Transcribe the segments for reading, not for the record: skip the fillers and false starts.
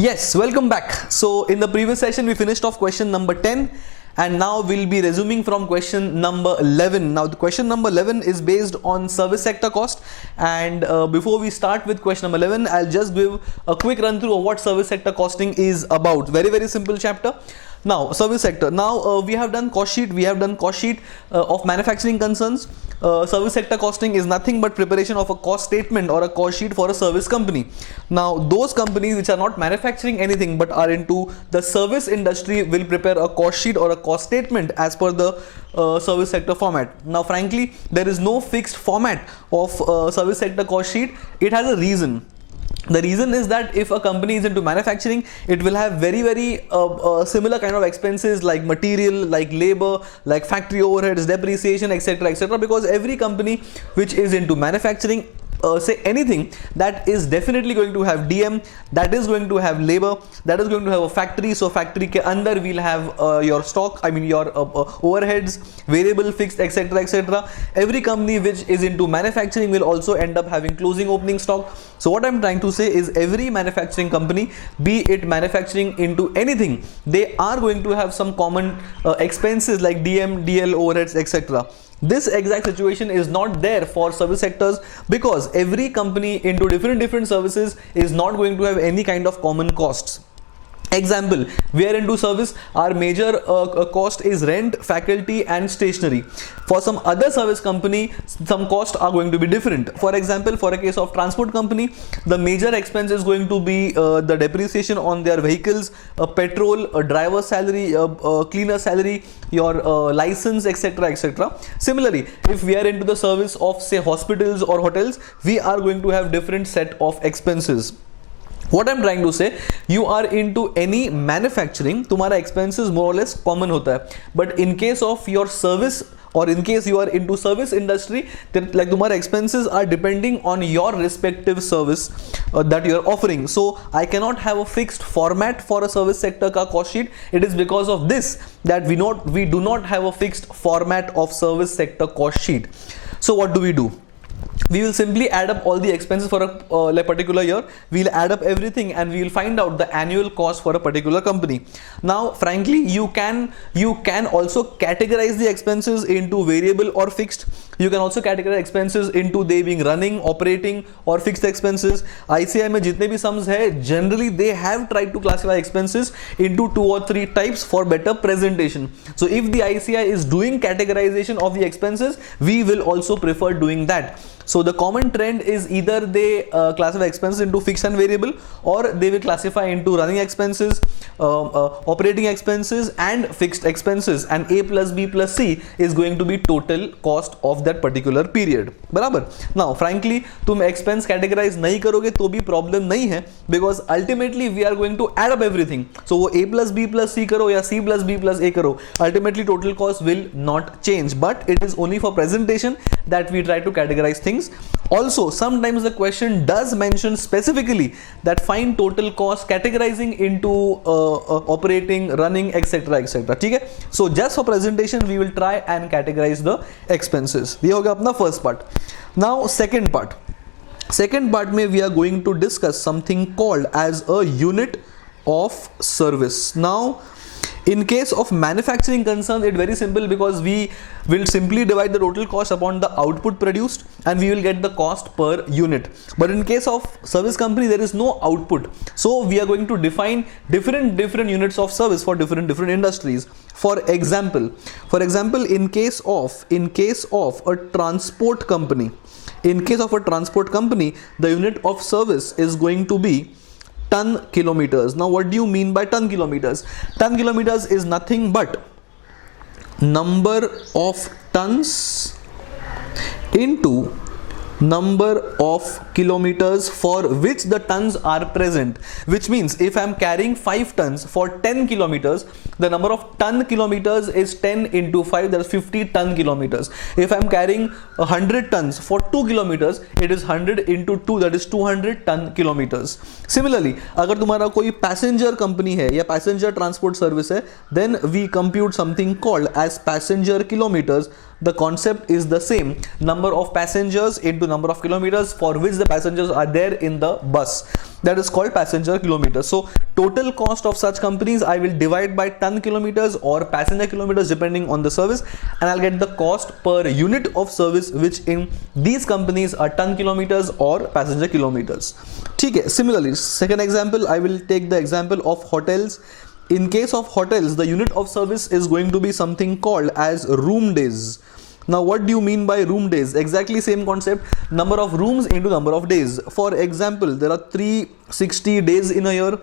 Yes, welcome back. So in the previous session we finished off question number 10 and now we'll be resuming from question number 11. Now the question number 11 is based on service sector cost, and before we start with question number 11, I'll just give a quick run through of what service sector costing is about. Very simple chapter. Now service sector, now we have done cost sheet, of manufacturing concerns. Service sector costing is nothing but preparation of a cost statement or a cost sheet for a service company. Now those companies which are not manufacturing anything but are into the service industry will prepare a cost sheet or a cost statement as per the service sector format. Now frankly, there is no fixed format of service sector cost sheet. It has a reason. The reason is that if a company is into manufacturing, it will have very similar kind of expenses like material, like labor, like factory overheads, depreciation, etc., because every company which is into manufacturing, say anything, that is definitely going to have DM, that is going to have labor, that is going to have a factory. So factory ke andar we'll have your stock, your overheads, variable, fixed, etc. Every company which is into manufacturing will also end up having closing opening stock. So what I'm trying to say is every manufacturing company, be it manufacturing into anything, they are going to have some common expenses like DM, DL, overheads, etc. This exact situation is not there for service sectors because every company into different services is not going to have any kind of common costs. Example, we are into service, our major cost is rent, faculty and stationery. For some other service company, some costs are going to be different. For example, for a case of transport company, the major expense is going to be the depreciation on their vehicles, petrol, driver salary, cleaner salary, your license, etc. Similarly, if we are into the service of say hospitals or hotels, we are going to have different set of expenses. What I'm trying to say, you are into any manufacturing, तुम्हारा expenses more or less common होता है. But in case of your service or in case you are into service industry, then like तुम्हारा expenses are depending on your respective service that you are offering. So I cannot have a fixed format for a service sector का cost sheet. It is because of this that we do not have a fixed format of service sector cost sheet. So what do? We will simply add up all the expenses for a particular year. We'll add up everything and we will find out the annual cost for a particular company. Now frankly, you can also categorize the expenses into variable or fixed. You can also categorize expenses into they being running, operating or fixed expenses. ICI mein jitne bhi sums hai, generally they have tried to classify expenses into 2 or 3 types for better presentation. So if the ICI is doing categorization of the expenses, we will also prefer doing that. So the common trend is either they classify expenses into fixed and variable, or they will classify into running expenses, operating expenses and fixed expenses, and A plus B plus C is going to be total cost of that particular period. बराबर? Now frankly, तुम expense categorize नहीं करोगे तो भी problem नहीं है, because ultimately we are going to add up everything. So वो A plus B plus C करो या C plus B plus A करो, ultimately total cost will not change, but it is only for presentation that we try to categorize things. Also, sometimes the question does mention specifically that find total cost categorizing into operating, running, etc. ठीक है? So just for presentation we will try and categorize the expenses. ये होगा अपना first part. Now second part में we are going to discuss something called as a unit of service. Now in case of manufacturing concern, it's very simple because we will simply divide the total cost upon the output produced and we will get the cost per unit. But in case of service company, there is no output. So we are going to define different units of service for different industries. For example, in case of a transport company, the unit of service is going to be ton kilometers. Now what do you mean by ton kilometers? Ton kilometers is nothing but number of tons into number of kilometers for which the tons are present, which means if I am carrying 5 tons for 10 kilometers, the number of ton kilometers is 10 into 5, that is 50 ton kilometers. If I am carrying 100 tons for 2 kilometers, it is 100 into 2, that is 200 ton kilometers. Similarly, अगर तुम्हारा कोई passenger company है या passenger transport service है, then we compute something called as passenger kilometers the concept is the same, number of passengers into number of kilometers for which the passengers are there in the bus. That is called passenger kilometers. So total cost of such companies I will divide by ton kilometers or passenger kilometers depending on the service, and I'll get the cost per unit of service, which in these companies are ton kilometers or passenger kilometers. Okay. Similarly, second example, I will take the example of hotels. In case of hotels, the unit of service is going to be something called as room days. Now, what do you mean by room days? Exactly same concept, number of rooms into number of days. For example, there are 360 days in a year.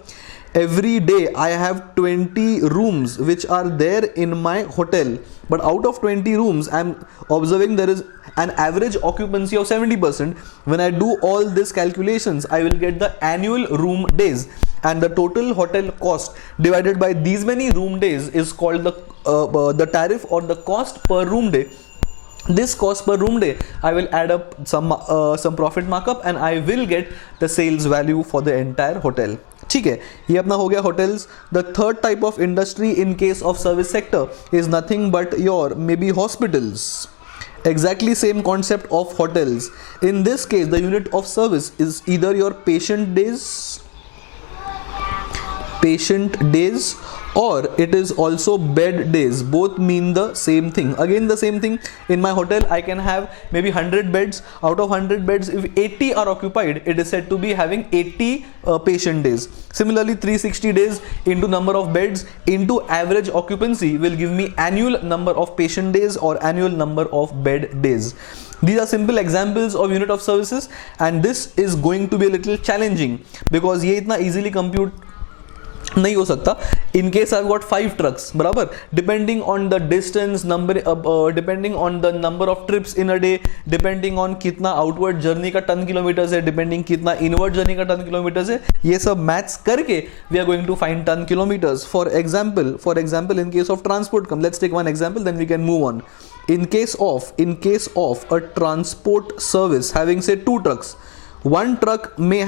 Every day I have 20 rooms which are there in my hotel, but out of 20 rooms I'm observing there is an average occupancy of 70%. When I do all these calculations, I will get the annual room days, and the total hotel cost divided by these many room days is called the tariff or the cost per room day. This cost per room day, I will add up some profit markup and I will get the sales value for the entire hotel. ठीक है, ये अपना हो गया hotels. The third type of industry in case of service sector is nothing but your maybe hospitals. Exactly same concept of hotels. In this case, the unit of service is either your patient days, or it is also bed days. Both mean the same thing. Again the same thing, in my hotel I can have maybe 100 beds. Out of 100 beds, if 80 are occupied, it is said to be having 80 patient days. Similarly, 360 days into number of beds into average occupancy will give me annual number of patient days or annual number of bed days. These are simple examples of unit of services, and this is going to be a little challenging because ये इतना easily compute नहीं हो सकता. In case I've got 5 trucks, बराबर, depending on the distance, depending on the number of trips in a day, depending on कितना outward journey का ton kilometers है, depending कितना inward journey का ton kilometers है, ये सब maths करके we are going to find ton kilometers. For example, in case of transport, let's take one example, then we can move on. In case of a transport service having say 2 trucks, one truck may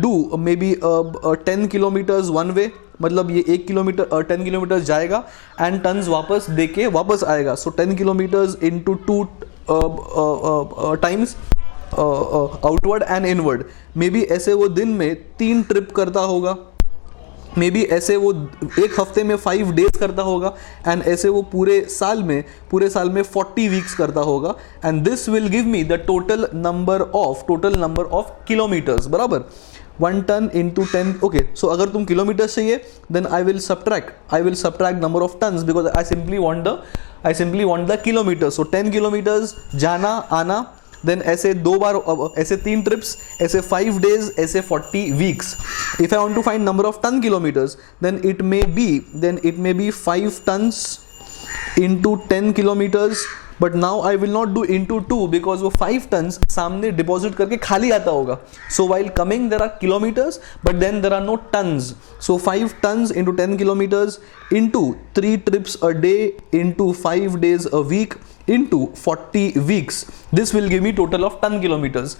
do maybe 10 kilometers one way, मतलब ये 1 kilometre 10 kilometre जाएगा and tons वापस देके वापस आएगा. So 10 kilometers into 2 times outward and inward. Maybe ऐसे वो दिन में 3 ट्रिप करता होगा, मे बी ऐसे वो एक हफ्ते में 5 डेज करता होगा, एंड ऐसे वो पूरे साल में 40 वीक्स करता होगा, and this will give me the total number of kilometres. बराबर, 1 ton into 10. ओके, सो अगर तुम किलोमीटर्स चाहिए, then I will subtract number of tons because I simply want the kilometre. So 10 kilometres जाना आना, देन ऐसे 2 बार, ऐसे 3 ट्रिप्स, ऐसे 5 days, ऐसे 40 weeks. If I want to find number of ton kilometers, then it may be 5 tons into 10 kilometers. But now I will not do into 2 because वो 5 tons सामने deposit करके खाली आता होगा. So while coming there are kilometers but then there are no tons. सो 5 tons into 10 kilometers into 3 trips a day into 5 days a week into 40 weeks. This will give me total of ton kilometers.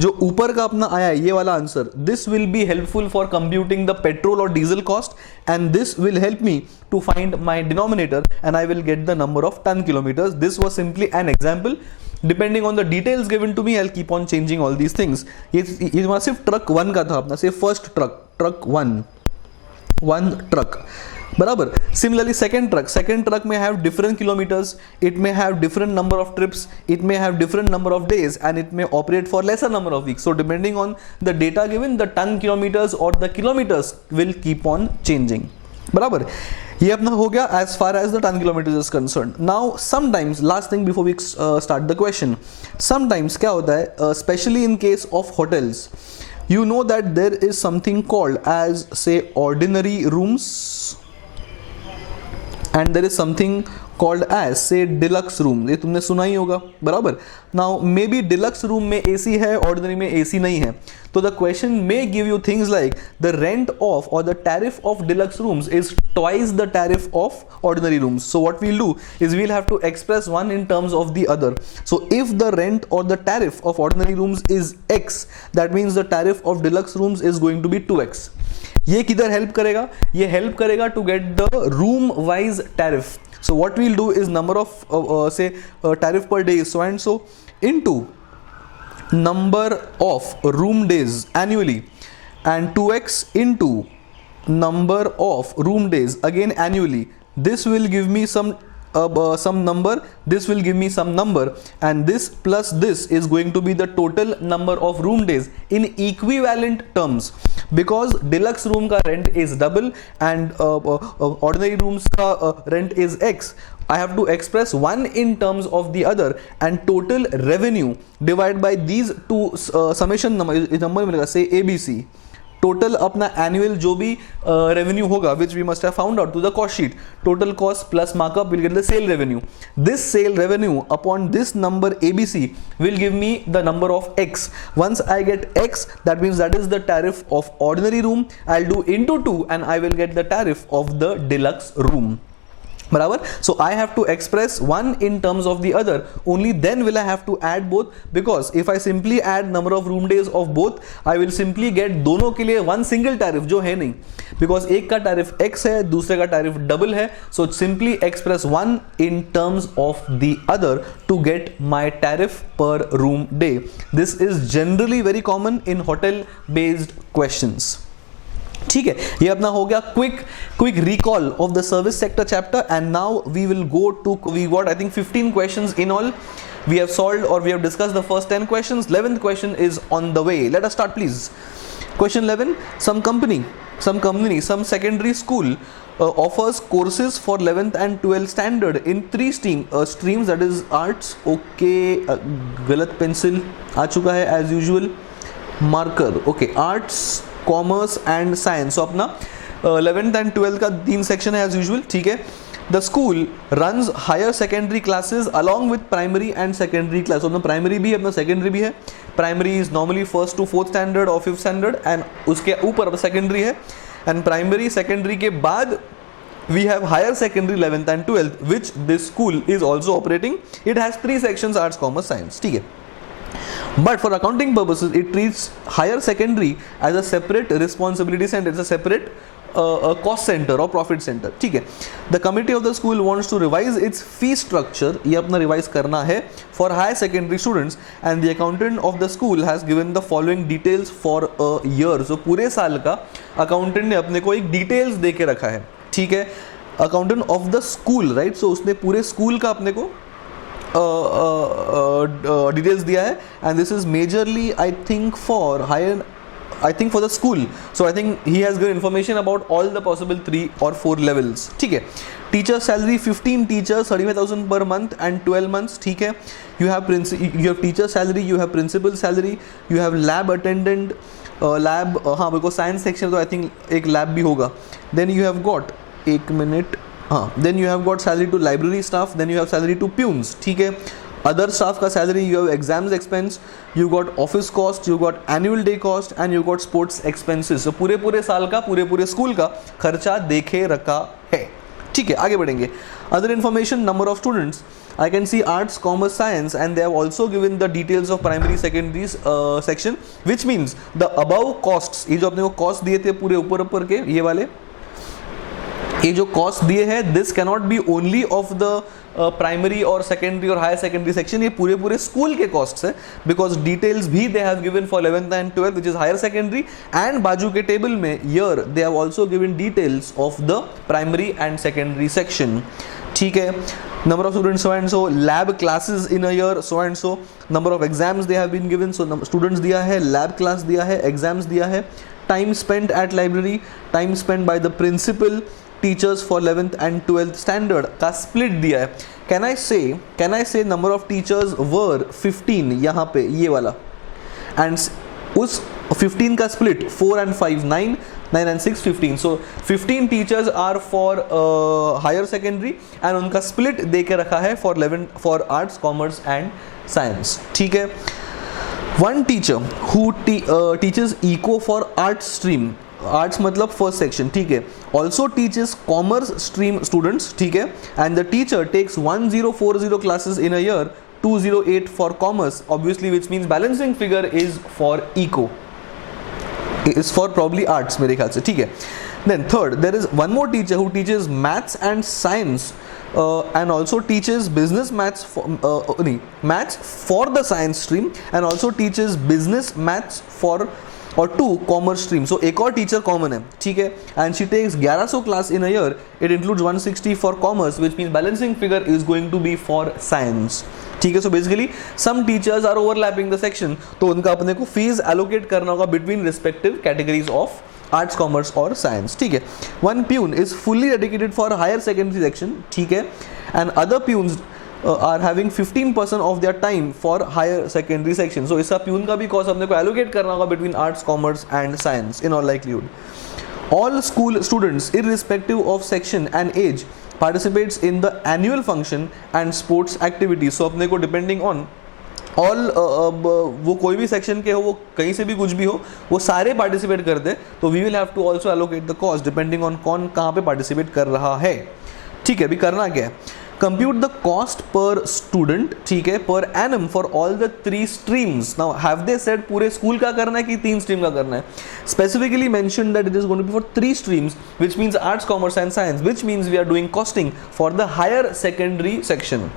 जो ऊपर का अपना आया है ये वाला answer, this will be helpful for computing the petrol or diesel cost, and this will help me to find my denominator and I will get the number of ton kilometers. This was simply an example. Depending on the details given to me, I'll keep on changing all these things. ये हमारा सिर्फ truck 1 का था अपना, से first truck 1 truck. बराबर. Similarly, second truck may have different kilometers, it may have different number of trips, it may have different number of days, and it may operate for lesser number of weeks. So depending on the data given, the ton kilometers or the kilometers will keep on changing. बराबर. ये अपना हो गया as far as the ton kilometers is concerned. Now sometimes, last thing before we start the question, sometimes क्या होता है, especially in case of hotels, you know that there is something called as say ordinary rooms, and there is something called as say deluxe room. ये तुमने सुना ही होगा. बराबर. Now maybe deluxe room में AC है, ordinary में AC नहीं है. तो the question may give you things like the rent of or the tariff of deluxe rooms is twice the tariff of ordinary rooms. So what we'll do is we'll have to express one in terms of the other. So if the rent or the tariff of ordinary rooms is X, that means the tariff of deluxe rooms is going to be 2X. ये किधर help करेगा? ये help करेगा to get the room wise tariff. So what we'll do is number of say tariff per day is so and so into number of room days annually, and 2x into number of room days again annually. This will give me some number, this will give me some number, and this plus this is going to be the total number of room days in equivalent terms. Because deluxe room ka rent is double and ordinary rooms ka rent is x, I have to express one in terms of the other, and total revenue divided by these two summation number मिलेगा, say ABC. Total अपना annual जो भी revenue होगा which we must have found out to the cost sheet, total cost plus markup will get the sale revenue. This sale revenue upon this number ABC will give me the number of x. Once I get x, that means that is the tariff of ordinary room. I'll do into 2 and I will get the tariff of the deluxe room. बराबर. So I have to express one in terms of the other, only then will I have to add both, because if I simply add number of room days of both, I will simply get दोनों के लिए one single tariff जो है नहीं, because एक का tariff x है, दूसरे का tariff double है. So simply express one in terms of the other to get my tariff per room day. This is generally very common in hotel based questions. ठीक है, ये अपना हो गया quick recall of the service sector chapter. And now we will go to, we got I think 15 questions in all. We have solved or we have discussed the first 10 questions. 11th question is on the way. Let us start, please. Question 11. Some secondary school offers courses for 11th and 12th standard in 3 streams, that is arts. Okay, गलत pencil आ चुका है as usual. Marker. Okay, arts, commerce and science. So अपना 11th and 12th का 3 section है as usual. ठीक है. The school runs higher secondary classes along with primary and secondary class. अपना प्राइमरी भी है, अपना सेकेंडरी भी है. Primary is normally 1st to 4th standard और 5th स्टैंडर्ड, एंड उसके ऊपर सेकेंडरी है. एंड प्राइमरी सेकेंडरी के बाद we have higher secondary 11th and 12th which this school is also operating. It has 3 sections, arts, commerce, science. ठीक है. But for accounting purposes, it treats higher secondary as a separate responsibility center. It's a separate cost center or profit center. ठीक है. The committee of the school wants to revise its fee structure. ये अपना revise करना है for higher secondary students, and the accountant of the school has given the following details for a year. So पूरे साल का accountant ने अपने को एक details दे के रखा है. ठीक है. Accountant of the school, right? So उसने पूरे school का अपने को डिटेल्स दिया है, and this is majorly I think for higher, I think for the school. So I think he has given information about all the possible 3 or 4 levels. ठीक है. Teacher salary 15 teachers 35,000 per month and 12 months. ठीक है. You have teacher salary, you have principal salary, you have lab attendant, lab, हाँ because science section तो I think एक lab भी होगा. Then you have got, एक मिनट, हाँ, then you have got salary to library staff, then you have salary to peons. ठीक है. Other staff का salary, you have exams expense, you got office cost, you got annual day cost, and you got sports expenses. So पूरे साल का, पूरे school का खर्चा देखे रखा है. ठीक है, आगे बढ़ेंगे. Other information, number of students. I can see arts, commerce, science, and they have also given the details of primary, secondaries section, which means the above costs, ये जो अपने को cost दिए थे पूरे ऊपर के ये वाले, ये जो कॉस्ट दिए हैं, this cannot be only of the primary और सेकेंडरी और हायर सेकेंडरी सेक्शन. ये पूरे स्कूल के कॉस्ट है, बिकॉज डिटेल्स भी they have given for 11th and 12th which is higher secondary, and बाजू के टेबल में year they have also given details of the primary and secondary section. ठीक है. Number of students so and so, lab classes in a year so and so, number of exams they have been given. So students दिया है, lab class दिया है, exams दिया है, time spent at library, time spent by the principal, teachers for 11th and 12th standard का split दिया है. Can I say number of teachers were 15 यहाँ पे ये वाला, and उस 15 का split 4 and 5 9 and 6 15. So 15 teachers are for higher secondary, and उनका split दे के रखा है for 11 for arts, commerce and science. ठीक है. One teacher who teaches eco for arts stream, arts मतलब फर्स्ट सेक्शन. ठीक है. Also teaches commerce stream students. ठीक है. And the teacher takes 1040 classes in a year, 208 for commerce, obviously which means balancing figure is for eco, is for probably arts मेरे ख्याल से. ठीक है. Then third, there is one more teacher who teaches maths and science and also teaches business maths maths for the science stream and also teaches business maths for और 2 commerce stream. सो एक और teacher common है, ठीक है, and she takes 1100 class in a year. It includes 160 for commerce which means balancing figure is going to be for science. ठीक है, so basically some teachers are overlapping the section, तो उनका अपने को fees allocate करना होगा between respective categories of arts, commerce और science. ठीक है, one peon is fully dedicated for higher secondary section. ठीक है, and other peons are having 15% of their time for higher secondary section. So इसका peon का भी कॉस्ट अपने को एलोकेट करना होगा between arts, commerce and science in all likelihood. All school students irrespective of section and age participates in the annual function and sports activities. So अपने को depending on all वो कोई भी सेक्शन के हो, वो कहीं से भी कुछ भी हो, वो सारे पार्टिसिपेट करते, तो we will have to also allocate the cost depending on कौन कहाँ पे पार्टिसिपेट कर रहा है. ठीक है, अभी करना क्या है, compute the cost per student. ठीक है, per annum for all the 3 streams. Now have they said पूरे स्कूल का करना है कि 3 स्ट्रीम का करना है? Specifically mention that it is going to be for 3 streams which means arts, commerce and science, which means we are doing costing for the higher secondary section.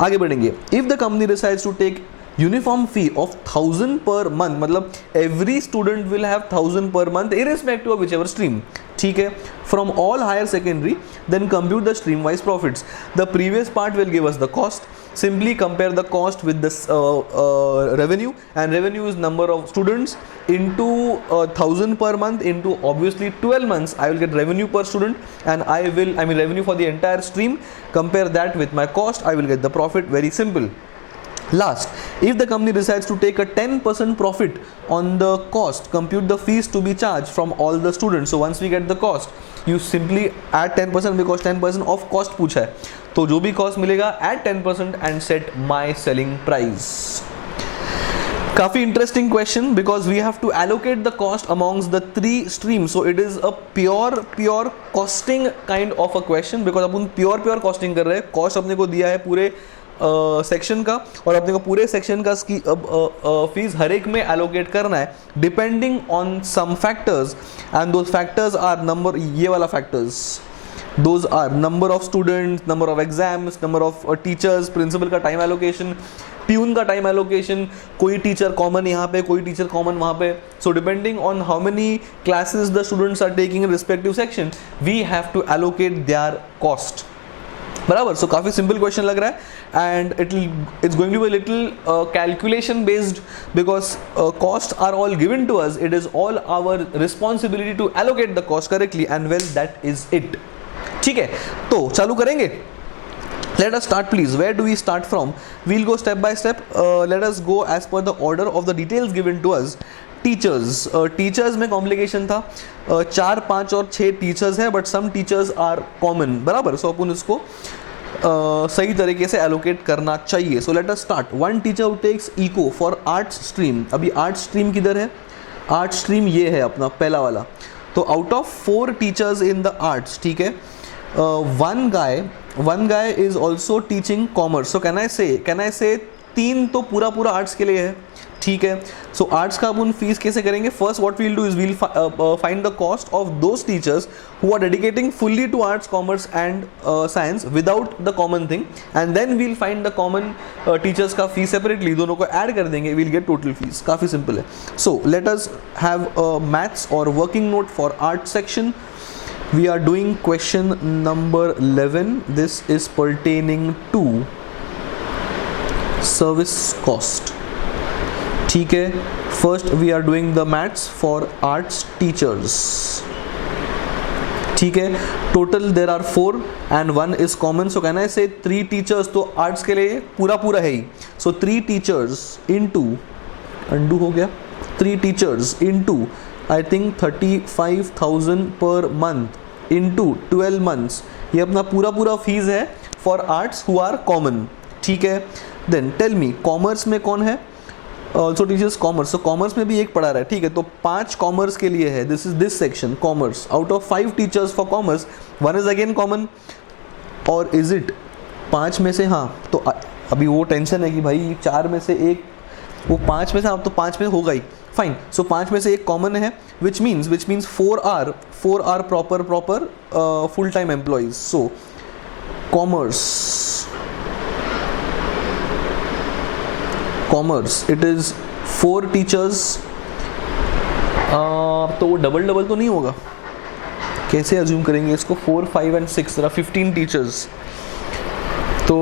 आगे बढ़ेंगे. If the company decides to take uniform fee of 1000 per month, मतलब every student will have 1000 per month irrespective of whichever stream. ठीक है, from all higher secondary, then compute the stream wise profits. The previous part will give us the cost. Simply compare the cost with this revenue, and revenue is number of students into 1000 per month into obviously 12 months. I will get revenue per student, and I mean revenue for the entire stream. Compare that with my cost, I will get the profit. Very simple. Last, if the company decides to take a 10% profit on the cost, compute the fees to be charged from all the students. So once we get the cost, you simply add 10% because 10% of cost पूछा है, तो जो भी cost मिलेगा add 10% and set my selling price. काफी interesting question because we have to allocate the cost amongst the 3 streams. So it is a pure costing kind of a question because upon pure costing कर रहे हैं. cost अपने को दिया है पूरे section का और अपने को पूरे सेक्शन का फीस हर एक में एलोकेट करना है depending on some factors, and those factors are number, ये वाला factors, those are number of students, number of exams, number of teachers, principal का टाइम एलोकेशन, प्यून का टाइम एलोकेशन, कोई टीचर कॉमन यहाँ पे, कोई टीचर कॉमन वहाँ पे. So depending on how many classes the students are taking in respective section, we have to allocate their cost. बराबर. सो काफी सिंपल क्वेश्चन लग रहा है and it's going to be a little calculation based because costs are all given to us. It is all our responsibility to allocate the cost correctly and well that is it. ठीक है, तो चालू करेंगे. Let us start please. Where do we start from? We'll go step by step. Let us go as per the order of the details given to us. Teachers, teachers में complication था. 4, 5 और 6 teachers है but some teachers are common. बराबर. So अपन उसको सही तरीके से allocate करना चाहिए. So let us start. One teacher who takes eco for arts stream. अभी आर्ट्स स्ट्रीम किधर है? आर्ट स्ट्रीम ये है अपना पहला वाला. तो out of 4 teachers in the arts, ठीक है, one guy is also teaching commerce. So can I से 3 तो पूरा आर्ट्स के लिए है. ठीक है, सो आर्ट्स का अपन फीस कैसे करेंगे? First what we'll do is we'll find the cost of those teachers who are dedicating fully to arts, commerce and science without the common thing, and then we'll find the common teachers का fees separately. दोनों को add कर देंगे, we'll get total fees. काफी simple है. So let us have maths और working note for art section. We are doing question number 11. This is pertaining to service cost. ठीक है, first we are doing the maths for arts teachers. ठीक है, total there are 4 and 1 is common. So can I say 3 teachers? तो arts के लिए पूरा है ही. So 3 teachers into, undo हो गया, 3 teachers into I think 35,000 per month into 12 months. ये अपना पूरा फीस है for arts who are common. ठीक है, देन टेल मी कॉमर्स में कौन है? Also teachers commerce. So commerce में भी एक पढ़ा रहा है. ठीक है, तो 5 कॉमर्स के लिए है. This is this section commerce. Out of 5 teachers for commerce, 1 is again common. और इज इट 5 में से? हाँ, तो अभी वो टेंशन है कि भाई 4 में से एक वो 5 में से, आप तो 5 में होगा ही, फाइन. सो 5 में से एक कॉमन है, which means 4 are proper full time employees. So commerce it is 4 teachers. तो वो डबल तो नहीं होगा, कैसे अज्यूम करेंगे इसको? 4, 5 एंड 6 जरा 15 टीचर्स. तो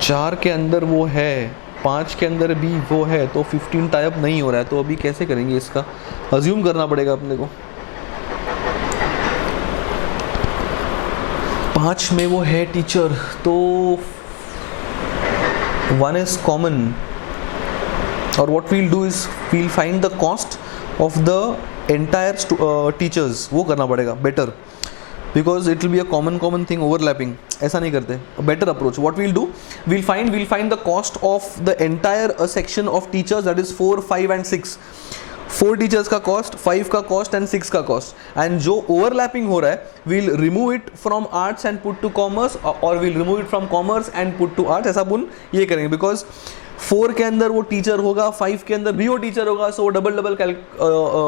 4 के अंदर वो है, 5 के अंदर भी वो है, तो 15 टाइप नहीं हो रहा है. तो अभी कैसे करेंगे इसका? अज्यूम करना पड़ेगा अपने को. 5 में वो है टीचर, तो 1 is common, or what we'll do is we'll find the cost of the entire teachers. वो करना पड़ेगा better, because it will be a common thing overlapping. ऐसा नहीं करते. A better approach. What we'll do, we'll find the cost of the entire section of teachers, that is 4, 5 and 6. 4 teachers का cost, 5 का cost and 6 का cost. And जो overlapping हो रहा है, we'll remove it from arts and put to commerce, और we'll remove it from commerce and put to arts. ऐसा अपन ये करेंगे, बिकॉज 4 के अंदर वो टीचर होगा, 5 के अंदर भी वो टीचर होगा, सो डबल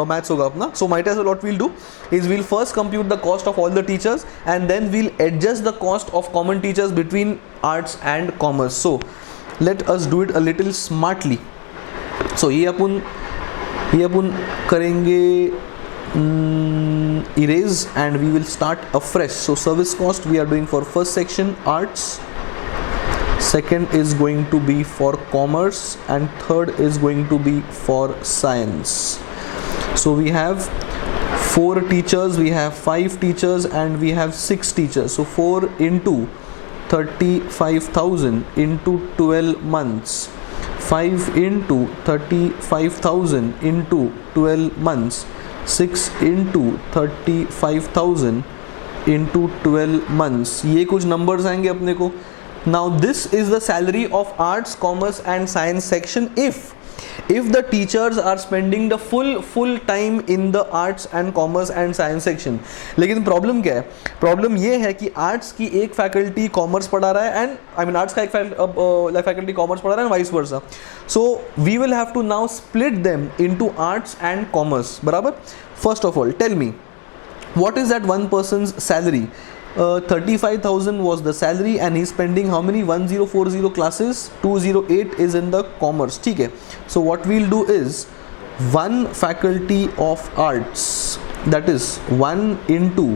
मैथ्स होगा अपना. So might as well what we'll do is we'll first compute the cost of all the teachers and then we'll adjust the cost of common teachers between arts and commerce. So let us do it a little smartly. So ये अपन करेंगे erase and we will start afresh. So service cost we are doing for first section arts, second is going to be for commerce, and third is going to be for science. So we have 4 teachers, we have 5 teachers, and we have 6 teachers. So 4 into 35,000 into 12 months, 5 into 35,000 into 12 months, 6 into 35,000 into 12 months. ये कुछ numbers आएंगे अपने को. Now this is the salary of arts, commerce and science section if the teachers are spending the full time in the arts and commerce and science section. लेकिन problem क्या है? Problem ये है कि आर्ट्स की एक फैकल्टी कॉमर्स पढ़ा रहा है, एंड आई मीन आर्ट्स का एक फैकल्टी कॉमर्स पढ़ा रहा है, vice versa. So we will have to now split them into arts and commerce. बराबर. First of all tell me, what is that one person's salary? 35,000 was the salary and he's spending how many 1040 classes? 208 is in the commerce. ठीक है. So what we'll do is one faculty of arts, that is 1 into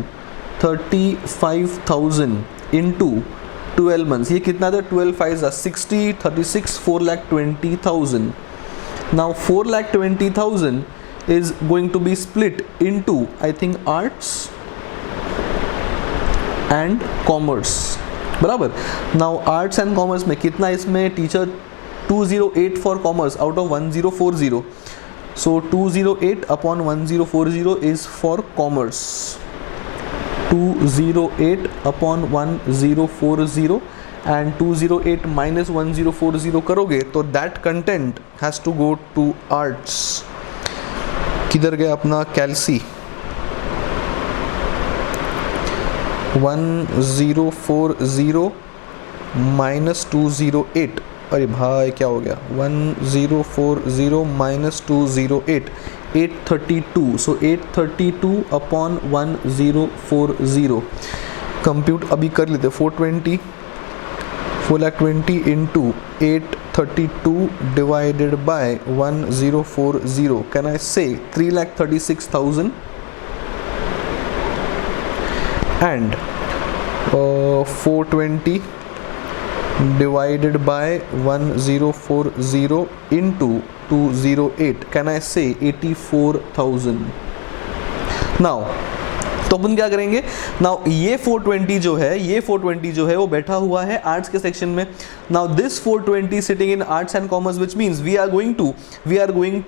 35,000 into 12 months. ये कितना था? 12 5 are 60, 36, 4,20,000. Now 4,20,000 is going to be split into, I think, arts and commerce. बराबर. Now arts and commerce में कितना इसमें teacher? 208 for commerce out of 1040. So 208 upon 1040 is for commerce. 208 upon 1040 and 208 minus 1040 करोगे तो that content has to go to arts. किधर गया अपना कैल्सी? 1040 minus 208. अरे भाई क्या हो गया? 1040 माइनस 208, 832. सो 832 अपॉन 1040. कंप्यूट अभी कर लेते. 420 into 832 divided by 1040. Can I से 3,36,000 and 420 divided by 1040 into 208. Can I say 84,000? Now तो अपन क्या करेंगे? नाउ ये 420 जो है वो बैठा हुआ है आर्ट्स के सेक्शन में. Now this 420 sitting in arts and commerce, which means we are going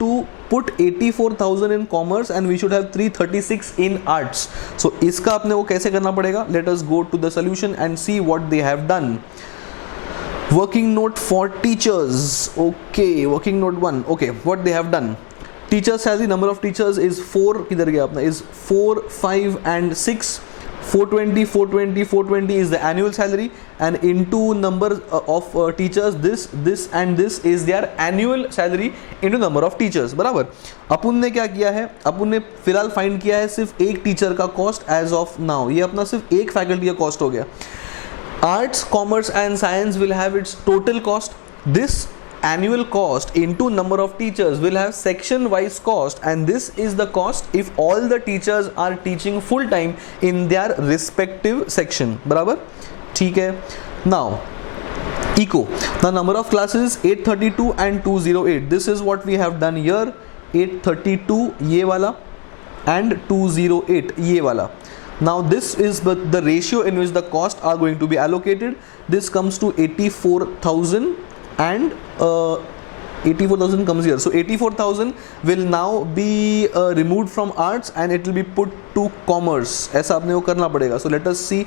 to put 84,000 in commerce and we should have 336 in arts. So इसका अपने को कैसे करना पड़ेगा? Let us go to the solution and see what they have done. Working note for teachers. Okay, working note 1. Okay, what they have done. Teacher salary, number of teachers is 4. किधर गया अपना? Is 4, 5 and 6. 420, 420, 420 is the annual salary, and into number of teachers, this and this is their annual salary into number of teachers. बराबर. अपन ने क्या किया है, अपन ने फिलहाल फाइंड किया है सिर्फ एक टीचर का कॉस्ट एज ऑफ नाउ. ये अपना सिर्फ एक फैकल्टी का कॉस्ट हो गया. Arts, commerce and science will have its total cost. This annual cost into number of teachers will have section wise cost, and this is the cost if all the teachers are teaching full time in their respective section. बराबर. ठीक है. Now eco, the number of classes 832 and 208. This is what we have done here. 832 ये वाला and 208 ये वाला. Now this is the ratio in which the costs are going to be allocated. This comes to 84,000 and 84,000 comes here. So 84,000 will now be removed from arts and it will be put to commerce. ऐसा आपने वो करना पड़ेगा. So let us see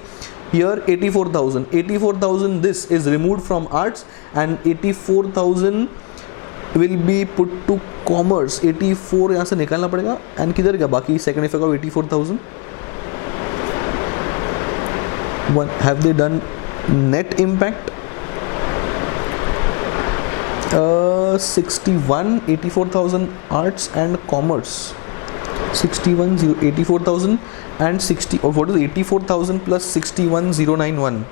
here 84,000. 84,000 this is removed from arts and 84,000 will be put to commerce. 84 यहाँ से निकालना पड़ेगा and किधर गया बाकी second effect of 84,000? Have they done net impact? 61, 84,000 arts and commerce. 61, 84,000 and 60. Or what is 84,000 plus 61,091?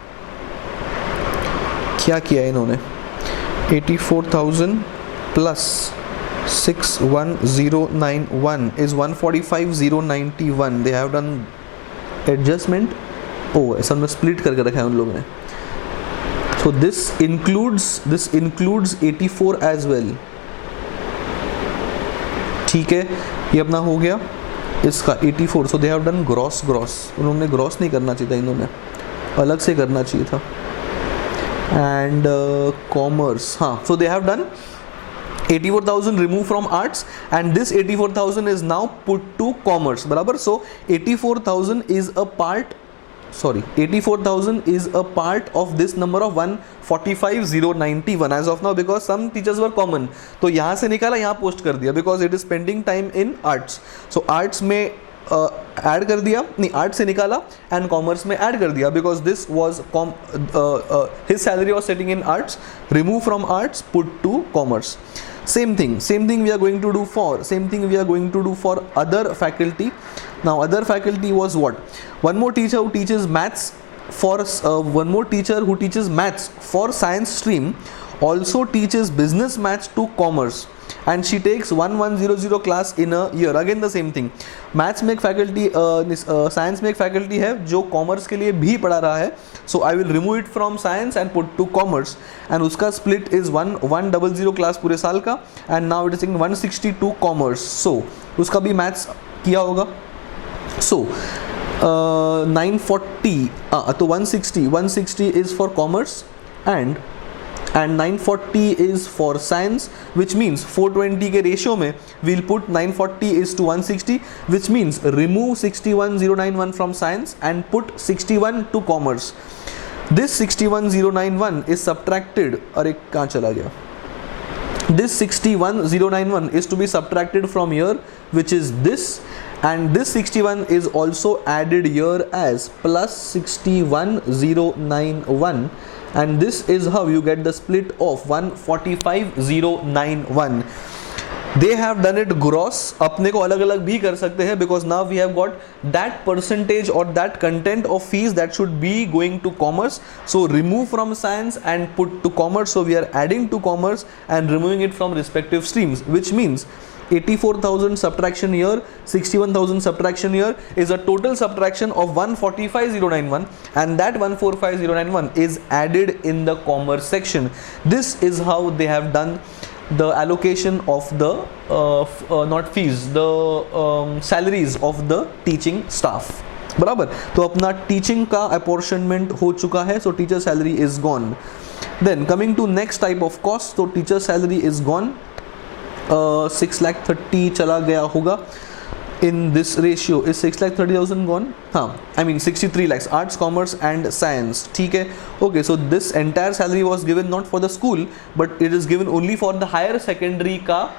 क्या किया इन्होंने? 84,000 plus 61,091 is 145,091. They have done adjustment. Oh, ऐसा में split करके रखा है उन लोगों ने. So this includes 84 as well. ठीक है, ये अपना हो गया इसका 84. So they have done gross. उन्होंने gross नहीं करना चाहिए था, इन्होंने अलग से करना चाहिए था. And commerce, हाँ. So they have done 84,000 removed from arts and this 84,000 is now put to commerce. बराबर. So 84,000 is a part. 84,000 is a part of this number of 145,091 as of now because some teachers were common. तो यहाँ से निकाला, यहाँ post कर दिया because it is spending time in arts. So arts में add कर दिया, नहीं आर्ट से निकाला and commerce में ऐड कर दिया because this was his salary was sitting in arts. Remove from arts, put to commerce. Same thing we are going to do for other faculty. Now other faculty was what? One more teacher who teaches maths for science stream also teaches business maths to commerce and she takes 1100 class in a year. Again the same thing. Maths में एक faculty, science में एक faculty है जो commerce के लिए भी पढ़ा रहा है. So I will remove it from science and put to commerce and उसका split is 100 class पूरे साल का and now it is in 160 to commerce. So उसका भी maths किया होगा. So 940 तो 160 is for commerce and 940 is for science, which means 420 के ratio में we'll put 940 is to 160, which means remove 61,091 from science and put 61 to commerce. This 61,091 is subtracted. अरे कहाँ चला गया? This 61,091 is to be subtracted from here, which is this, and this 61 is also added here as plus 61,091. And this is how you get the split of 145,091. They have done it gross. अपने को अलग अलग भी कर सकते हैं because now we have got that percentage or that content of fees that should be going to commerce. So remove from science and put to commerce. So we are adding to commerce and removing it from respective streams, which means 84,000 subtraction here, 61,000 subtraction here is a total subtraction of 145,091 and that 145,091 is added in the commerce section. This is how they have done the allocation of the not fees, the salaries of the teaching staff. बराबर. तो अपना teaching का apportionment हो चुका है. So teacher salary is gone. Then coming to next type of cost. So teacher salary is gone. 6,30,000 चला गया होगा. In this ratio is 6,30,000 gone. हाँ, I mean 63 lakhs. Arts, commerce and science. ठीक है. Okay, so this entire salary was given not for the school, but it is given only for the higher secondary का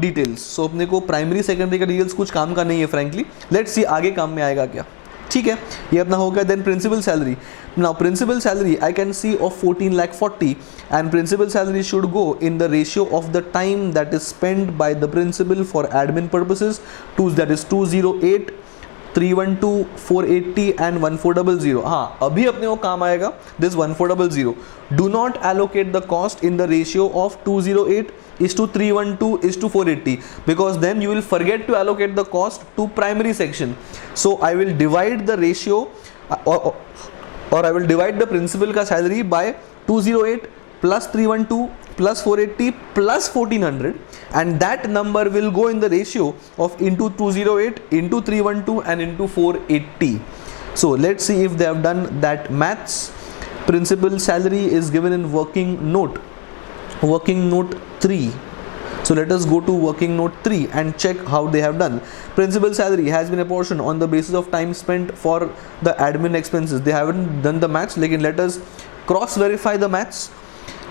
details. So अपने को primary, secondary का details कुछ काम का नहीं है frankly. Let's see आगे काम में आएगा क्या. ठीक है, ये अपना हो गया. Then principal salary. Now principal salary I can see of 14,40,000 and principal salary should go in the ratio of the time that is spend by the principal for admin purposes. That is 208, 312, 480 and 1400. हाँ, अभी अपने को काम आएगा this 1400. Do not allocate the cost in the ratio of 208 is to 312 is to 480, because then you will forget to allocate the cost to primary section. So I will divide the ratio or I will divide the principal का salary by 208 plus 312 plus 480 plus 1400, and that number will go in the ratio of into 208 into 312 and into 480. So let's see if they have done that maths. Principal salary is given in working note 3. So let us go to working note 3 and check how they have done. Principal salary has been apportioned on the basis of time spent for the admin expenses. They haven't done the maths, लेकिन let us cross verify the maths.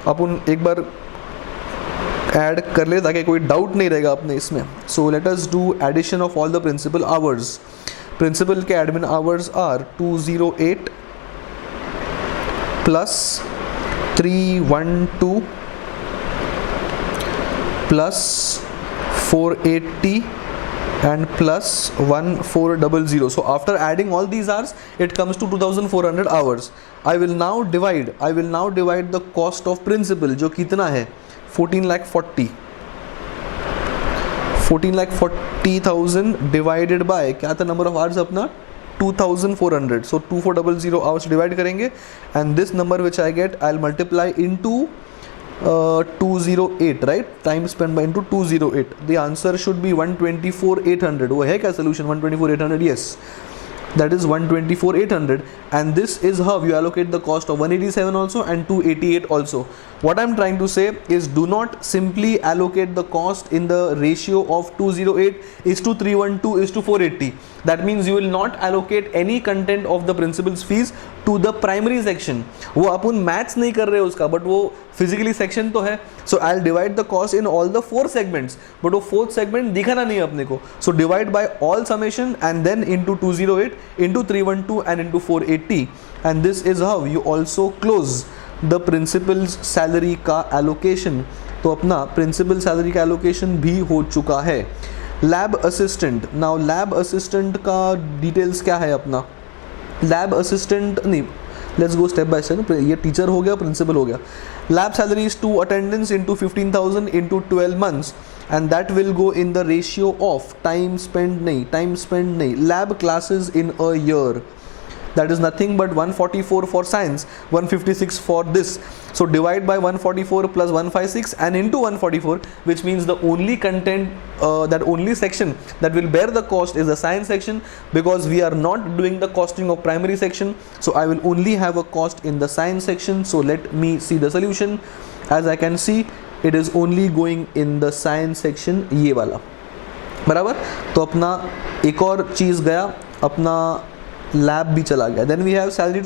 अपन एक बार add कर ले ताकि कोई doubt नहीं रहेगा अपने इसमें. So let us do addition of all the principal hours. Principal के admin hours are 208 plus 312 plus 480 and plus 1400. So after adding all these hours, it comes to 2400 hours. I will now divide the cost of principal, जो कितना है 14,40,000 divided by क्या था number of hours अपना 2400. So 2400 hours divide करेंगे, and this number which I get I'll multiply into 208, right? Time spent by into 208. The answer should be 124,800. वो है क्या solution? 124,800. Yes, that is 124,800, and this is how you allocate the cost of 187 also and 288 also. What I'm trying to say is, do not simply allocate the cost in the ratio of 208 is to 312 is to 480. That means you will not allocate any content of the principal's fees to the primary section. वो अपन maths नहीं कर रहे उसका, but वो physically section तो है. So I'll divide the cost in all the 4 segments, but वो 4th segment दिखाना नहीं है अपने को. So divide by all summation and then into 208 into 312 and into 480, and this is how you also close the principal's salary का allocation. तो अपना principal salary का allocation भी हो चुका है. Lab assistant. Now lab assistant का details क्या है अपना? Lab assistant नहीं, let's go step by step. ये teacher हो गया, principal हो गया. Lab salary is 2 attendance into 15,000 into 12 months, and that will go in the ratio of time spent नहीं, lab classes in a year. That is nothing but 144 for science, 156 for this. So divide by 144 plus 156 and into 144, which means the only content, that only section that will bear the cost is the science section, because we are not doing the costing of primary section. So I will only have a cost in the science section. So let me see the solution. As I can see, it is only going in the science section, ये वाला बराबर. तो अपना एक और चीज़ गया, अपना lab भी चला गया. Then we have salary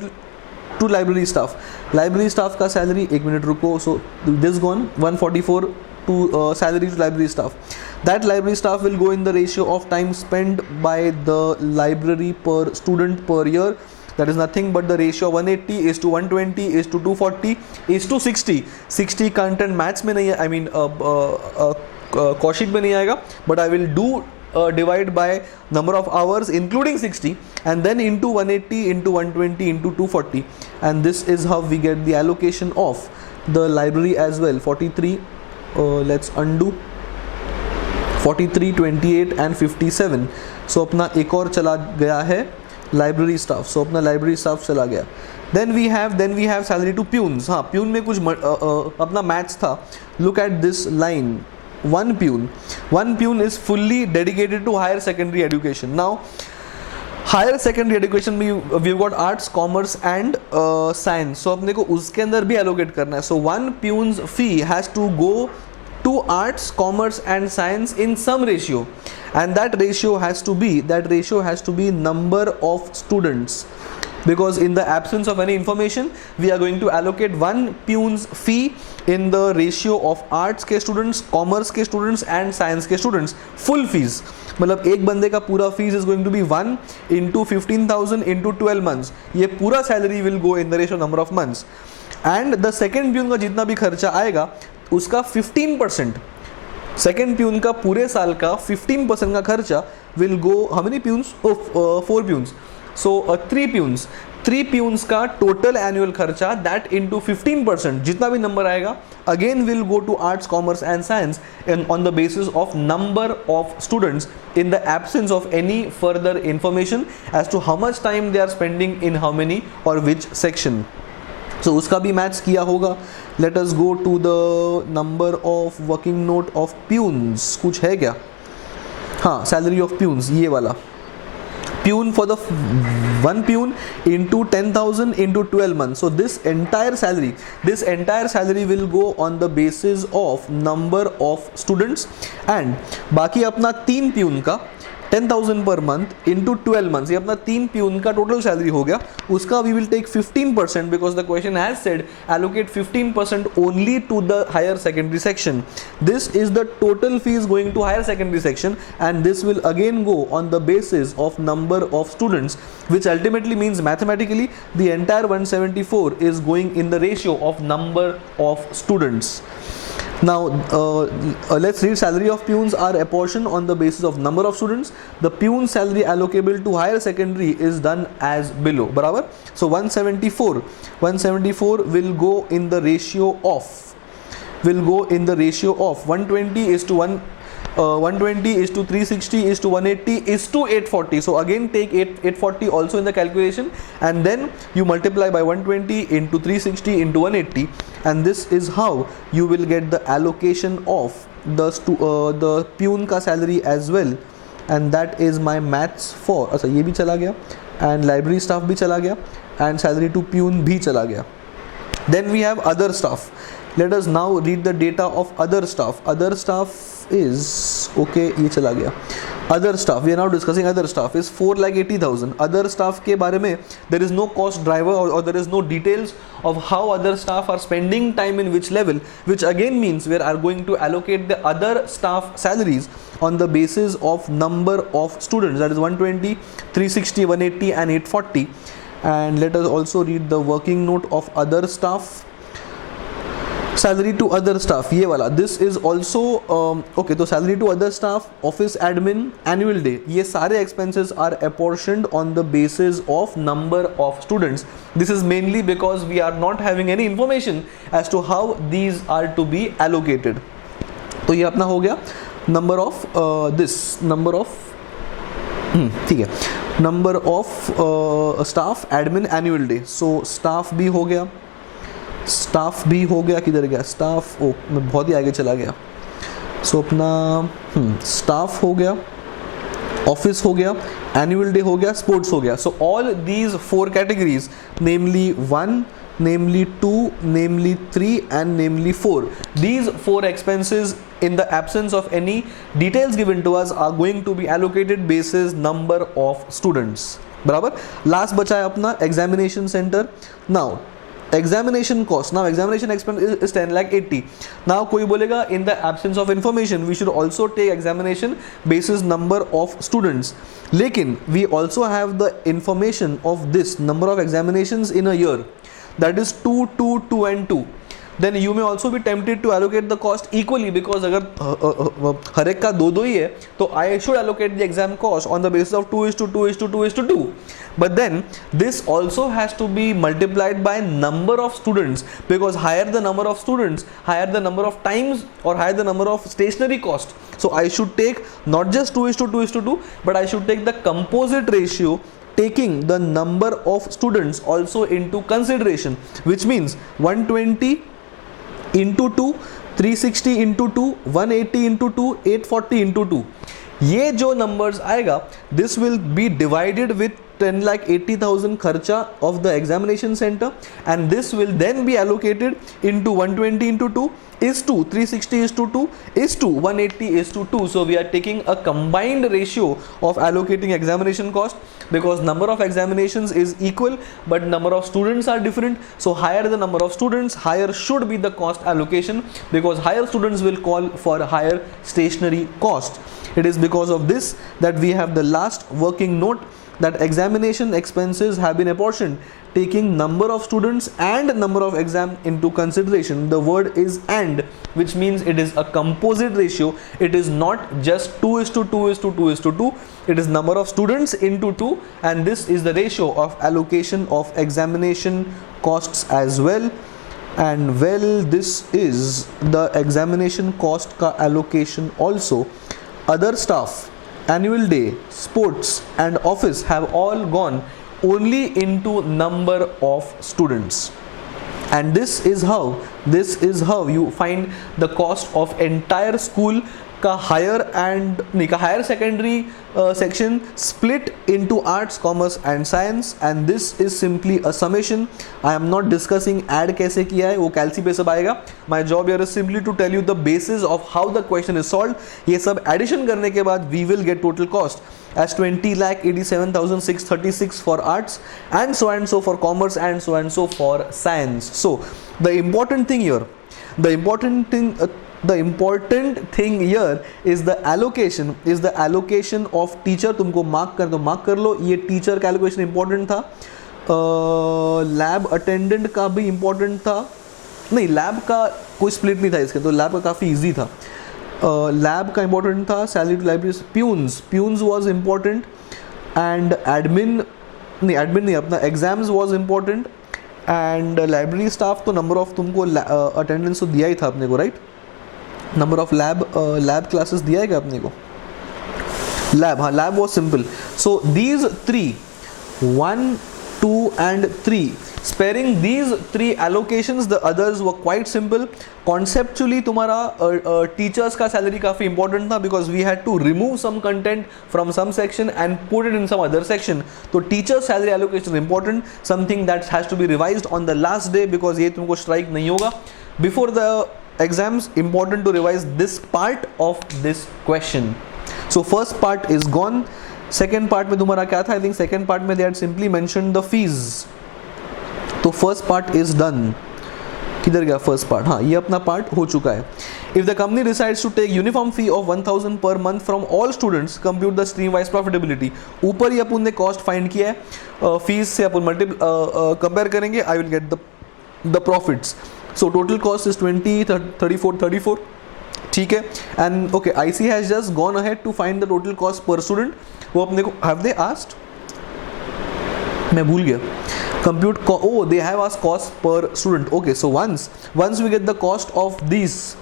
to library staff. Library staff का सैलरी, एक मिनट रुको. So this gone 144 to salary to library staff. That library staff will go in the ratio of time spend by the library per student per year. That is nothing but the ratio 180 is to 120 is to 240 is to 60. 60 content maths में नहीं है, I mean Kaushik में नहीं आएगा, but I will do divide by number of hours including 60 and then into 180 into 120 into 240, and this is how we get the allocation of the library as well. 43, let's undo 43, 28 and 57. So अपना एक और चला गया है library staff. So अपना library staff चला गया. Then we have salary to peons. हाँ, peon में कुछ अपना maths था. Look at this line. One peon is fully dedicated to higher secondary education. Now higher secondary education में we've got arts, commerce and science. So अपने को उसके अंदर भी allocate करना है. So one peon's fee has to go to arts, commerce and science in some ratio, and that ratio has to be number of students. because in the absence of any information we are going to allocate one pion's fee in the ratio of arts के students, commerce के students and science के students. Full fees मतलब एक बंदे का पूरा fees is going to be 1 into 15,000 into 12 months. ये पूरा salary will go in the ratio number of months. And the second pion का जितना भी खर्चा आएगा उसका 15%, सेकेंड प्यून का पूरे साल का 15% का खर्चा will go, how many peons? 4 peons, so 3 peons का टोटल एनुअल खर्चा दैट इनटू 15% जितना भी नंबर आएगा again will go to arts, commerce and science on the basis of number of students in the absence of any further information as to how much time they are spending in how many or which section. So उसका भी maths किया होगा. Let us go to the number of working note of peons. कुछ है क्या? हाँ, salary of peons ये वाला. Peon for the one peon into 10,000 into 12 months. So this entire salary will go on the basis of number of students and बाकी अपना 3 peon का 10,000 per month into 12 months, ये अपना 3 प्यून का total salary हो गया. उसका we will take 15% because the question has said allocate 15% only to the higher secondary section. This is the total fees going to higher secondary section and this will again go on the basis of number of students, which ultimately means mathematically the entire 174 is going in the ratio of number of students. Now let's read. Salary of peons are apportioned on the basis of number of students. The peon salary allocable to higher secondary is done as below. बराबर. So 174 will go in the ratio of 120 is to 120 is to 360 is to 180 is to 840. So again take 840 also in the calculation and then you multiply by 120 into 360 into 180 and this is how you will get the allocation of the peon का salary as well. And that is my maths for. अच्छा ये भी चला गया and library staff भी चला गया and salary to peon भी चला गया. Then we have other staff. Let us now read the data of other staff. Other staff is okay, ये चला गया. Other staff, we are now discussing other staff is 4,80,000. Other staff के बारे में there is no cost driver or there is no details of how other staff are spending time in which level, which again means we are going to allocate the other staff salaries on the basis of number of students, that is 120, 360, 180 and 840. And let us also read the working note of other staff. Salary to other staff ये वाला, this is also okay. तो salary to other staff, office admin, annual day, ये सारे expenses are apportioned on the basis of number of students. This is mainly because we are not having any information as to how these are to be allocated. तो ये अपना हो गया number of ठीक है, number of staff, admin, annual day. So staff भी हो गया, स्टाफ भी हो गया. किधर गया स्टाफ? ओ मैं बहुत ही आगे चला गया. सो अपना स्टाफ हो गया, ऑफिस हो गया, एनुअल डे हो गया, स्पोर्ट्स हो गया. So all these 4 categories, namely 1, namely 2, namely 3 and namely 4, these 4 expenses in the absence of any details given to us are going to be allocated basis number of students. बराबर. Last बचा है अपना examination centre. Now examination cost, now examination expense is 10,80,000. now कोई बोलेगा in the absence of information we should also take examination basis number of students, लेकिन we also have the information of this number of examinations in a year, that is 2, 2, 2 and 2. then you may also be tempted to allocate the cost equally because अगर हर एक का 2 ही है तो I should allocate the exam cost on the basis of 2:2:2:2. But then this also has to be multiplied by number of students, because higher the number of students, higher the number of times or higher the number of stationery cost. So I should take not just 2:2:2, but I should take the composite ratio, taking the number of students also into consideration, which means 120 into 2, 360 into 2, 180 into 2, 840 into 2. ये जो numbers आएगा, this will be divided with 10,80,000 kharcha of the examination center, and this will then be allocated into 120 into 2 is to 360 is to 2 is to 180 is to 2. So we are taking a combined ratio of allocating examination cost, because number of examinations is equal but number of students are different. So higher the number of students, higher should be the cost allocation, because higher students will call for higher stationery cost. It is because of this that we have the last working note, that examination expenses have been apportioned taking number of students and number of exam into consideration. The word is and, which means it is a composite ratio. It is not just 2 is to 2 is to 2 is to 2. It is number of students into 2, and this is the ratio of allocation of examination costs as well. And well, this is the examination cost ka allocation also. Other staff, annual day, sports and office have all gone only into number of students, and this is how you find the cost of entire school ka higher and higher secondary section split into arts, commerce and science, and this is simply a summation. I am not discussing add kaise kiya hai, wo calci pe sab aayega. My job here is simply to tell you the basis of how the question is solved. Ye sab addition karne ke baad we will get total cost as 20,87,636 for arts, and so for commerce, and so for science. So the important thing here here is the allocation of teacher. तुमको mark कर लो, ये teacher का allocation important था. Lab attendant का भी important था. नहीं, lab का कोई split नहीं था इसके, तो lab का काफ़ी easy था. Lab का important था. Salary to libraries, peons was important, and admin नहीं, अपना exams was important, and library staff तो number of तुमको attendance तो दिया ही था अपने को, right? Number of lab classes दिया है क्या अपने को? Lab was simple. So these three, 1, 2 and 3, sparing these three allocations, the others were quite simple. Conceptually तुम्हारा teachers का salary काफ़ी important था, because we had to remove some content from some section and put it in some other section. तो teacher salary allocation is important, something that has to be revised on the last day, because ये तुमको strike नहीं होगा. Before the exams, important to revise this part of this question. So first part is gone. Second part में तुम्हारा क्या था? I think second part में they had simply mentioned the fees. तो first part is done. किधर गया first part? हाँ, ये अपना part हो चुका है. If the company decides to take uniform fee of 1,000 per month from all students, compute the stream wise profitability. ऊपर ही अपन ने cost find किया है. Fees से अपन compare करेंगे. I will get the profits. So total cost is 20, 34. ठीक है. And okay, IC has just gone ahead to find the total cost per student. वो अपने को have they asked? मैं भूल गया. Compute oh, they have asked cost per student. Okay, so once we get the cost of these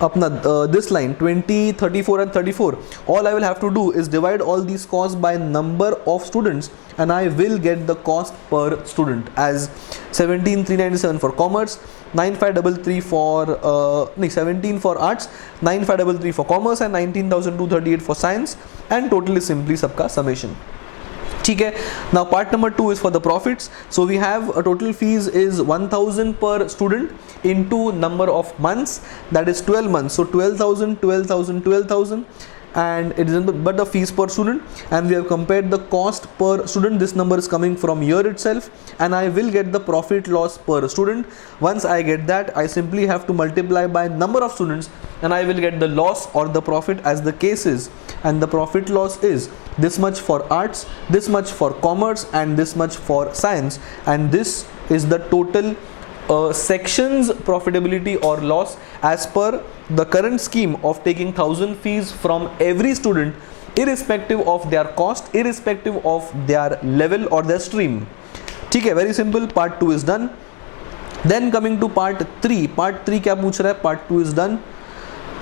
अपना this line 20, 34 and 34, all I will have to do is divide all these costs by number of students, and I will get the cost per student as 17,397 for commerce, 9,533 for 17 for arts, 9,533 for commerce, and 19,238 for science, and total is simply सबका summation. ठीक है. Now part number 2 is for the profits. So we have a total fees is 1,000 per student into number of months, that is 12 months. So 12,000, and it is but the fees per student, and we have compared the cost per student. This number is coming from here itself, and I will get the profit loss per student. Once I get that, I simply have to multiply by number of students, and I will get the loss or the profit as the case is, and the profit loss is this much for arts, this much for commerce, and this much for science, and this is the total sections profitability or loss as per the current scheme of taking 1,000 fees from every student, irrespective of their cost, irrespective of their level or their stream. ठीक है, very simple. Part 2 is done. Then coming to part 3. Part 3 क्या पूछ रहा है? Part 2 is done.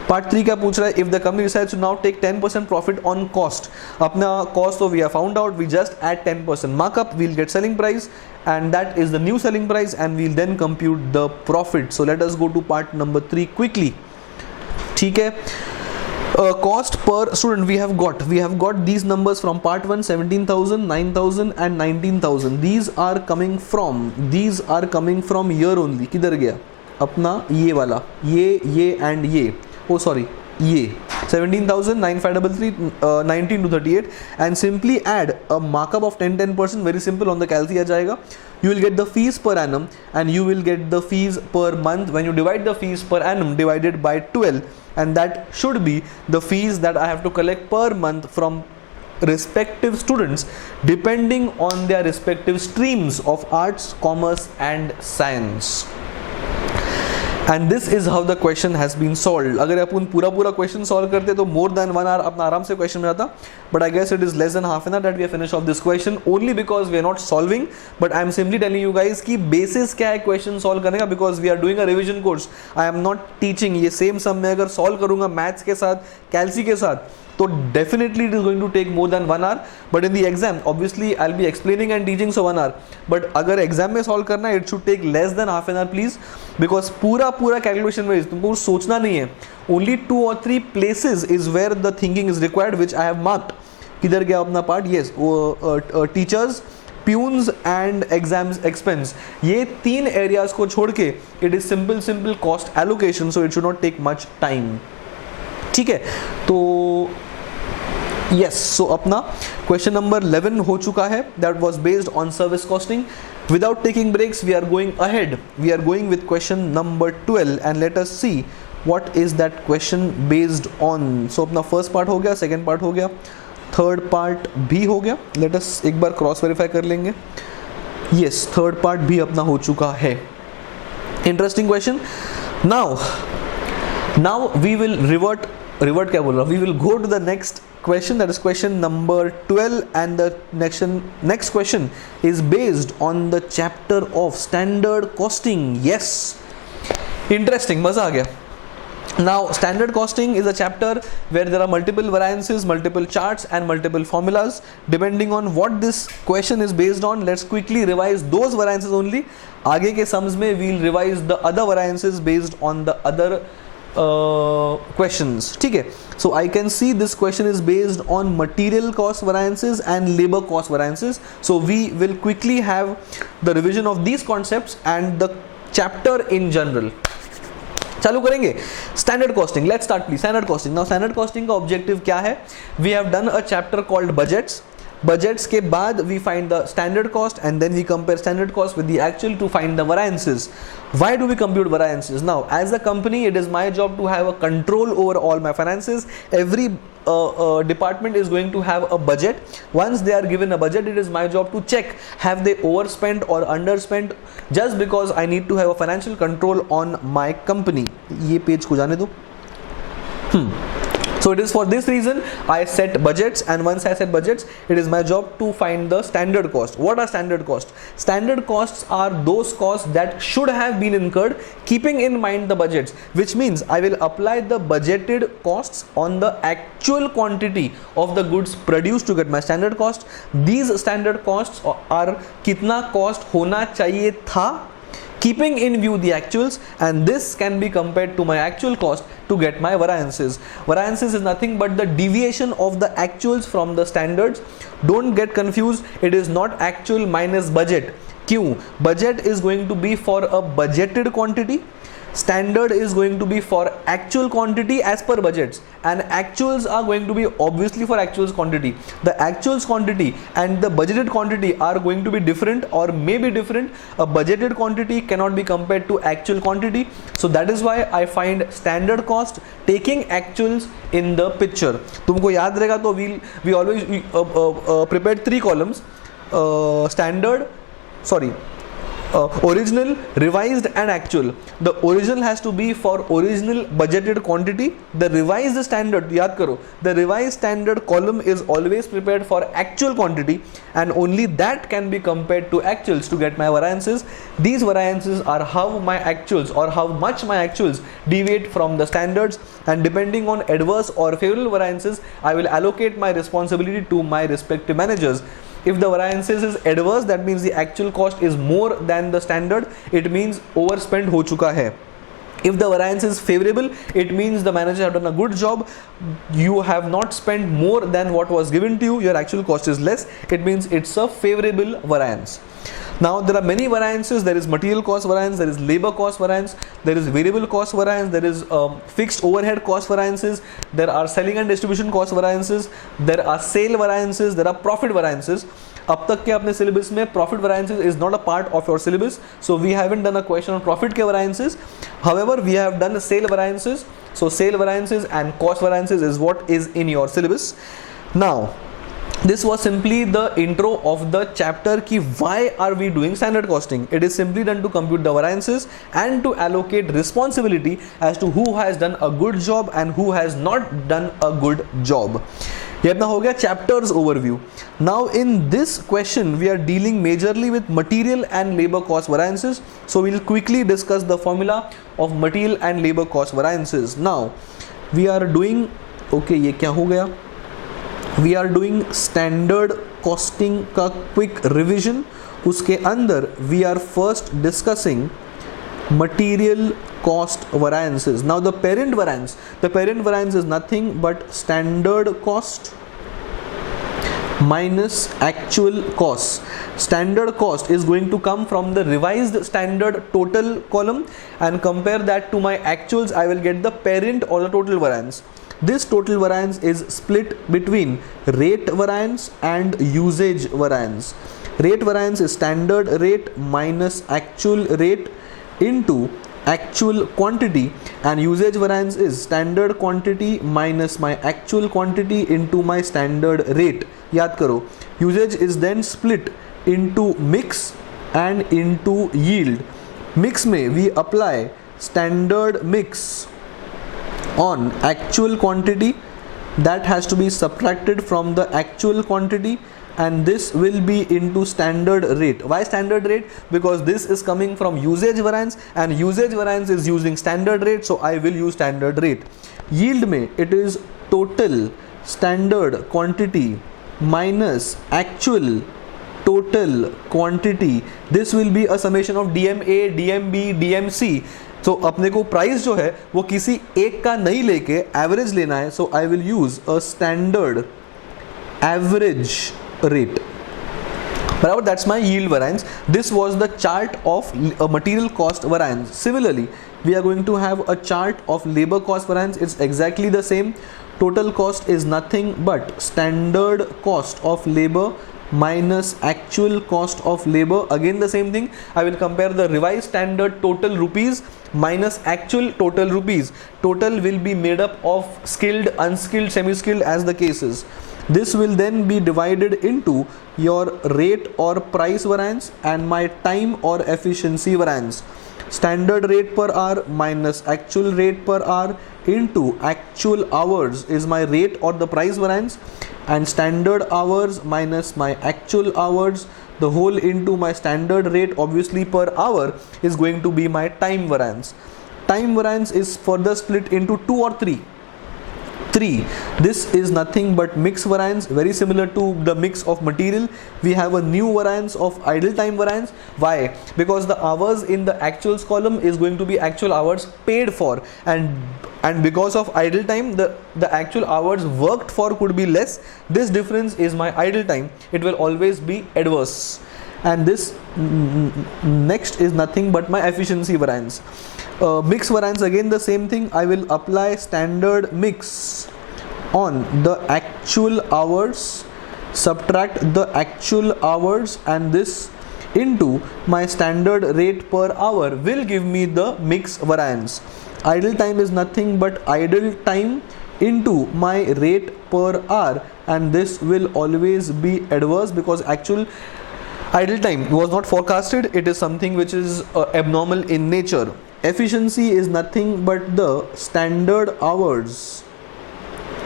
Part 3 क्या पूछ रहा है? If the company decides to now take 10% profit on cost, अपना cost तो we have found out, we just add 10% markup, we'll get selling price, and that is the new selling price, and we'll then compute the profit. So let us go to part number 3 quickly. ठीक है. Cost per student, we have got these numbers from part 1, 17,000, 9,000 and 19,000. These are coming from here only. किधर गया अपना ये वाला, ये and ये, oh sorry, ये 17,000, 9533, 19,238, and simply add a markup of 10%. Very simple, on the calci आ जाएगा. You will get the fees per annum and you will get the fees per month. When you divide the fees per annum divided by 12, and that should be the fees that I have to collect per month from respective students depending on their respective streams of arts, commerce and science. And this is how the question has been solved. अगर अपन पूरा question solve करते तो more than 1 hour अपना आराम से question में आता. But I guess it is less than half an hour that we have finished off this question, only because we are not solving. But I am simply telling you guys कि basis क्या है question solve करने का, because we are doing a revision course. I am not teaching. ये same sum मैं अगर solve करूँगा maths के साथ, calci के साथ, तो definitely it is going to take more than 1 hour. But in the exam, obviously I'll be explaining and teaching, so 1 hour. But अगर exam में solve करना है, it should take less than half an hour please, because पूरा calculation में तुमको सोचना नहीं है. Only 2 or 3 places is where the thinking is required, which I have marked. किधर गया अपना part? Yes, teachers, peons and exams expense. ये 3 areas को छोड़ के it is simple cost allocation, so it should not take much time. ठीक है, तो yes, so अपना question number 11 हो चुका है. That was based on service costing. Without taking breaks, we are going ahead. We are going with question number 12 and let us see what is that question based on. So अपना first part हो गया, second part हो गया, third part भी हो गया. Let us एक बार cross verify कर लेंगे. Yes, third part भी अपना हो चुका है. Interesting question. Now we will revert क्या बोल रहा हूँ, we will go to the next question, that is question number 12, and the next question is based on the chapter of standard costing. Yes, interesting, मजा आ गया. Now standard costing is a chapter where there are multiple variances, multiple charts and multiple formulas. Depending on what this question is based on, let's quickly revise those variances only. आगे के sums में we'll revise the other variances based on the other questions. ठीक है, so I can see this question is based on material cost variances and labor cost variances. So we will quickly have the revision of these concepts and the chapter in general. चालू करेंगे. Standard costing, let's start please. Standard costing. Now standard costing का objective क्या है? We have done a chapter called budgets. Budgets के बाद we find the standard cost and then we compare standard cost with the actual to find the variances. Why do we compute variances? Now as a company, it is my job to have a control over all my finances. Every department is going to have a budget. Once they are given a budget, it is my job to check have they overspent or underspent, just because I need to have a financial control on my company. ये page को जाने दो. So it is for this reason I set budgets, and once I set budgets, it is my job to find the standard cost. What are standard costs? Standard costs are those costs that should have been incurred keeping in mind the budgets, which means I will apply the budgeted costs on the actual quantity of the goods produced to get my standard cost. These standard costs are कितना cost होना चाहिए था keeping in view the actuals, and this can be compared to my actual cost to get my variances. Variances is nothing but the deviation of the actuals from the standards. Don't get confused, it is not actual minus budget. क्यों? Budget is going to be for a budgeted quantity, standard is going to be for actual quantity as per budgets, and actuals are going to be obviously for actuals quantity. The actuals quantity and the budgeted quantity are going to be different or may be different. A budgeted quantity cannot be compared to actual quantity, so that is why I find standard cost taking actuals in the picture. तुमको याद रहेगा तो we always prepared 3 columns, original, revised and actual. The original has to be for original budgeted quantity. The revised standard, याद करो, the revised standard column is always prepared for actual quantity, and only that can be compared to actuals to get my variances. These variances are how my actuals or how much my actuals deviate from the standards, and depending on adverse or favorable variances, I will allocate my responsibility to my respective managers. If the variances is adverse, that means the actual cost is more than the standard, it means overspent हो चुका है. If the variance is favorable, it means the manager have done a good job. You have not spent more than what was given to you. Your actual cost is less. It means it's a favorable variance. Now there are many variances. There is material cost variance, there is labor cost variance, there is variable cost variance, there is fixed overhead cost variances, there are selling and distribution cost variances, there are sale variances, there are profit variances. अब तक के अपने syllabus में profit variances is not a part of your syllabus, so we haven't done a question on profit के variances. However, we have done sale variances. So sale variances and cost variances is what is in your syllabus. Now, this was simply the intro of the chapter ki why are we doing standard costing. It is simply done to compute the variances and to allocate responsibility as to who has done a good job and who has not done a good job. ये अपना हो गया chapters overview. Now in this question we are dealing majorly with material and labor cost variances. So we will quickly discuss the formula of material and labor cost variances. Now we are doing, okay, ये क्या हो गया? We are doing standard costing का quick revision. उसके अंदर we are first discussing material cost variances. Now the parent variance is nothing but standard cost minus actual cost. Standard cost is going to come from the revised standard total column, and compare that to my actuals. I will get the parent or the total variance. This total variance is split between rate variance and usage variance. Rate variance is standard rate minus actual rate into actual quantity, and usage variance is standard quantity minus my actual quantity into my standard rate. याद करो, usage is then split into mix and into yield. Mix में we apply standard mix on actual quantity, that has to be subtracted from the actual quantity, and this will be into standard rate. Why standard rate? Because this is coming from usage variance, and usage variance is using standard rate, so I will use standard rate. Yield में it is total standard quantity minus actual total quantity. This will be a summation of DMA, DMB, DMC. तो अपने को price जो है वो किसी एक का नहीं लेके एवरेज लेना है. So I will use a standard average rate. Barabar, that's my yield variance. This was the chart of a material cost variance. Similarly, we are going to have a chart of labor cost variance. It's exactly the same. Total cost is nothing but standard cost of labor minus actual cost of labor. Again the same thing. I will compare the revised standard total rupees minus actual total rupees. Total will be made up of skilled, unskilled, semi-skilled as the cases. This will then be divided into your rate or price variance and my time or efficiency variance. Standard rate per hour minus actual rate per hour into actual hours is my rate or the price variance, and standard hours minus my actual hours, the whole into my standard rate obviously per hour, is going to be my time variance. Time variance is further split into 2 or 3. This is nothing but mix variance, very similar to the mix of material. We have a new variance of idle time variance. Why? Because the hours in the actuals column is going to be actual hours paid for, and because of idle time the actual hours worked for could be less. This difference is my idle time. It will always be adverse. And this next is nothing but my efficiency variance. Mix variance, again the same thing. I will apply standard mix on the actual hours, subtract the actual hours, and this into my standard rate per hour will give me the mix variance. Idle time is nothing but idle time into my rate per hour, and this will always be adverse because actual idle time was not forecasted. It is something which is abnormal in nature. Efficiency is nothing but the standard hours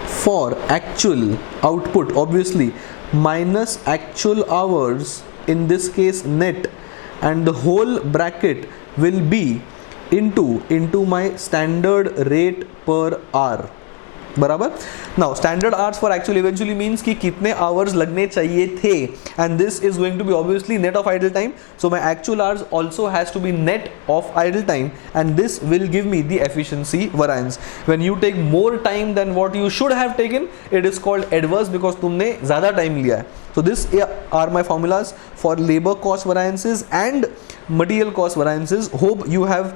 for actual output obviously minus actual hours, in this case net, and the whole bracket will be into my standard rate per hour. बराबर. Now standard hours for actual eventually means कि कितने hours लगने चाहिए थे, and this is going to be obviously net of idle time. So my actual hours also has to be net of idle time, and this will give me the efficiency variance. When you take more time than what you should have taken, it is called adverse because तुमने ज्यादा time लिया है. So this are my formulas for labor cost variances and material cost variances. Hope you have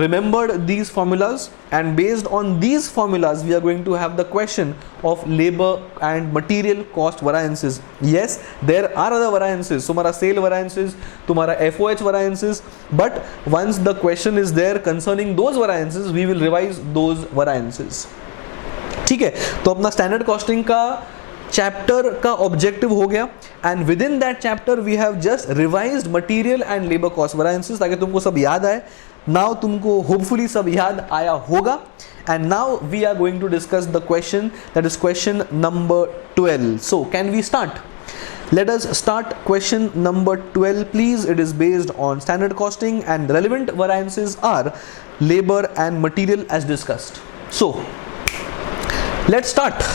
remembered these formulas, and based on these formulas we are going to have the question of labor and material cost variances. Yes, there are other variances, तुम्हारा sale variances, तुम्हारा FOH variances, but once the question is there concerning those variances, we will revise those variances. ठीक है, तो अपना standard costing का chapter का objective हो गया, and within that chapter we have just revised material and labour cost variances, ताकि तुमको सब याद आए. नाउ तुमको होपफुली सब याद आया होगा, and now we are going to discuss the question, that is question number 12. So can we start? Let us start question number 12 please. It is based on standard costing and relevant variances are labor and material as discussed. So let's start.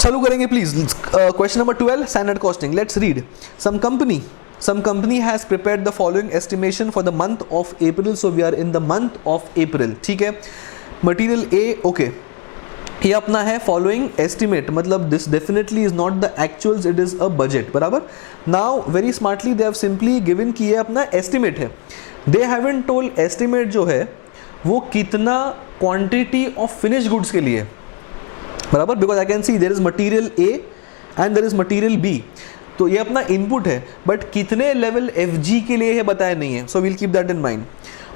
चालू करेंगे please. Question number 12, standard costing. Let's read. Some company has prepared the following estimation for the month of April. So we are in the month of April. ठीक है. Material A, okay. ये अपना है following estimate, मतलब this definitely is not the actuals, it is a budget. बराबर. Now very smartly they have simply given कि ये अपना estimate है. They haven't told estimate जो है वो कितना quantity of finished goods के लिए, बराबर. Because I can see there is material A and there is material B. तो ये अपना इनपुट है, बट कितने लेवल एफ जी के लिए है बताया नहीं है. So we'll keep that in mind.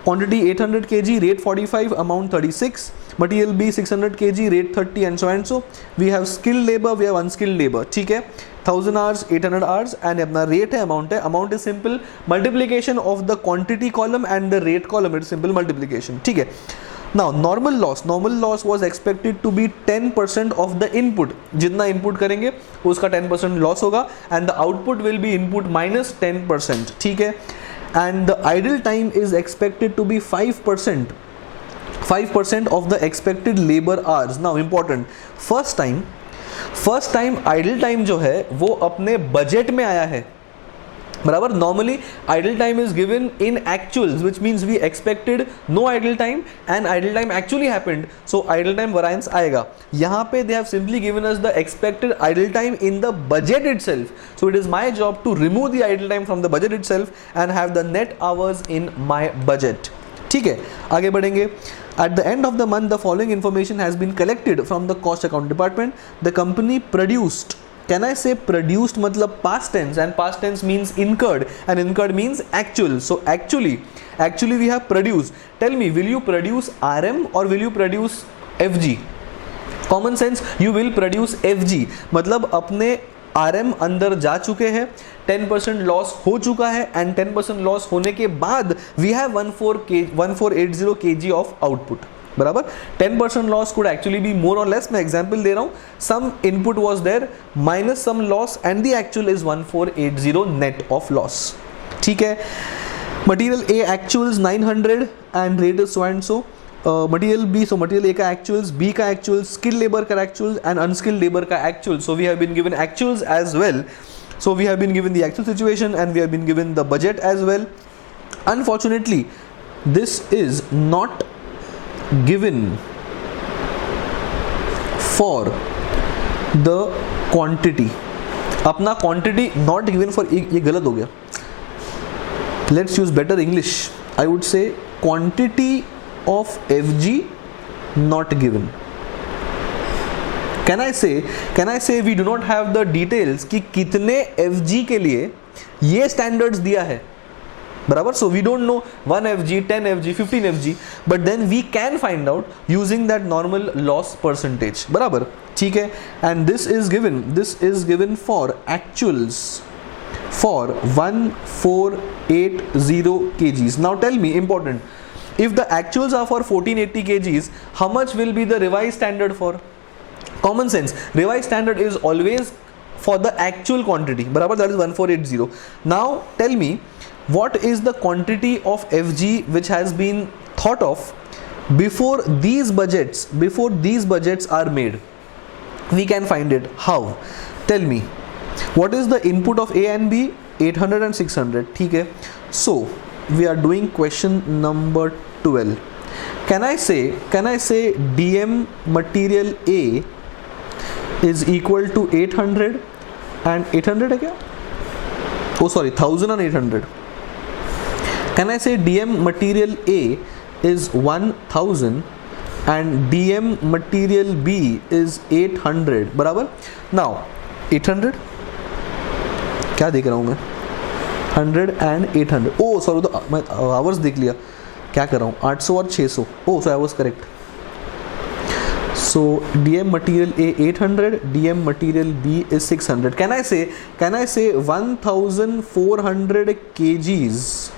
Quantity 800 kg, rate 45, amount 36. Material B 600 kg, rate 30 and so. We have skilled labour, we have unskilled labour. ठीक है. 1000 आवर्स, 800 आवर्स, एंड अपना रेट है, अमाउंट है. Amount is simple multiplication of the quantity column and the rate column. It simple multiplication. ठीक है. Now normal loss was expected to be 10% of the input. जितना input करेंगे उसका 10% loss होगा, and the output will be input minus 10%. ठीक है. And the idle time is expected to be 5%. 5% of the expected labor hours. Now important, first time idle time जो है वो अपने बजट में आया है, बराबर. Normally idle time is given in actuals, which means we expected no idle time and idle time actually happened, so idle time variance आएगा. यहाँ पे they have simply given us the expected idle time in the budget itself. So it is my job to remove the idle time from the budget itself and have the net hours in my budget. ठीक है, आगे बढ़ेंगे. At the end of the month, the following information has been collected from the cost account department. The company produced. Can I say produced मतलब past tense, and past tense means incurred, and incurred means actual. So actually we have produced. Tell me, will you produce RM or will you produce FG? Common sense, you will produce FG. मतलब अपने RM अंदर जा चुके हैं, 10% loss हो चुका है, and 10% loss होने के बाद we have 1480 kg of output, बराबर. 10% loss could actually be more or less. मैं एग्जांपल दे रहा हूं. Some input was there minus some loss, and the actual is 1480 net of loss. ठीक है. Material A actuals 900 and rate is so and so. Material B, so material A का actuals, B का actuals, skill labour का actuals and unskilled labour का actuals. So we have been given actuals as well. So we have been given the actual situation and we have been given the budget as well. Unfortunately, this is not given for the quantity. अपना quantity not given for, ये गलत हो गया. Let's use better English. I would say quantity of FG not given. Can I say we do not have the details कि कितने FG के लिए ये standards दिया है, बराबर. So we don't know 1 FG, 10 FG, 15 FG, but then we can find out using that normal loss percentage, बराबर. ठीक है. And this is given for actuals for 1480 kgs. Now tell me, important, if the actuals are for 1480 kgs, how much will be the revised standard for? Common sense, revised standard is always for the actual quantity, barabar, that is 1480. Now tell me, what is the quantity of FG which has been thought of before these budgets are made, we can find it. How? Tell me, what is the input of A and B? 800 and 600. ठीक है. So we are doing question number 12. Can I say DM material A is equal to 800 and 800 है क्या? Oh sorry, 1000 and 800. Can I say DM material A is 1000 and DM material B is 800 बराबर? Now 800 क्या देख रहा हूँ मैं? 100 and 800. Oh sorry, तो मैं आवर्स देख लिया. क्या कर रहा हूँ? 800 और 600. Oh so I was correct. So DM material A 800, DM material B is 600. Can I say 1400 kgs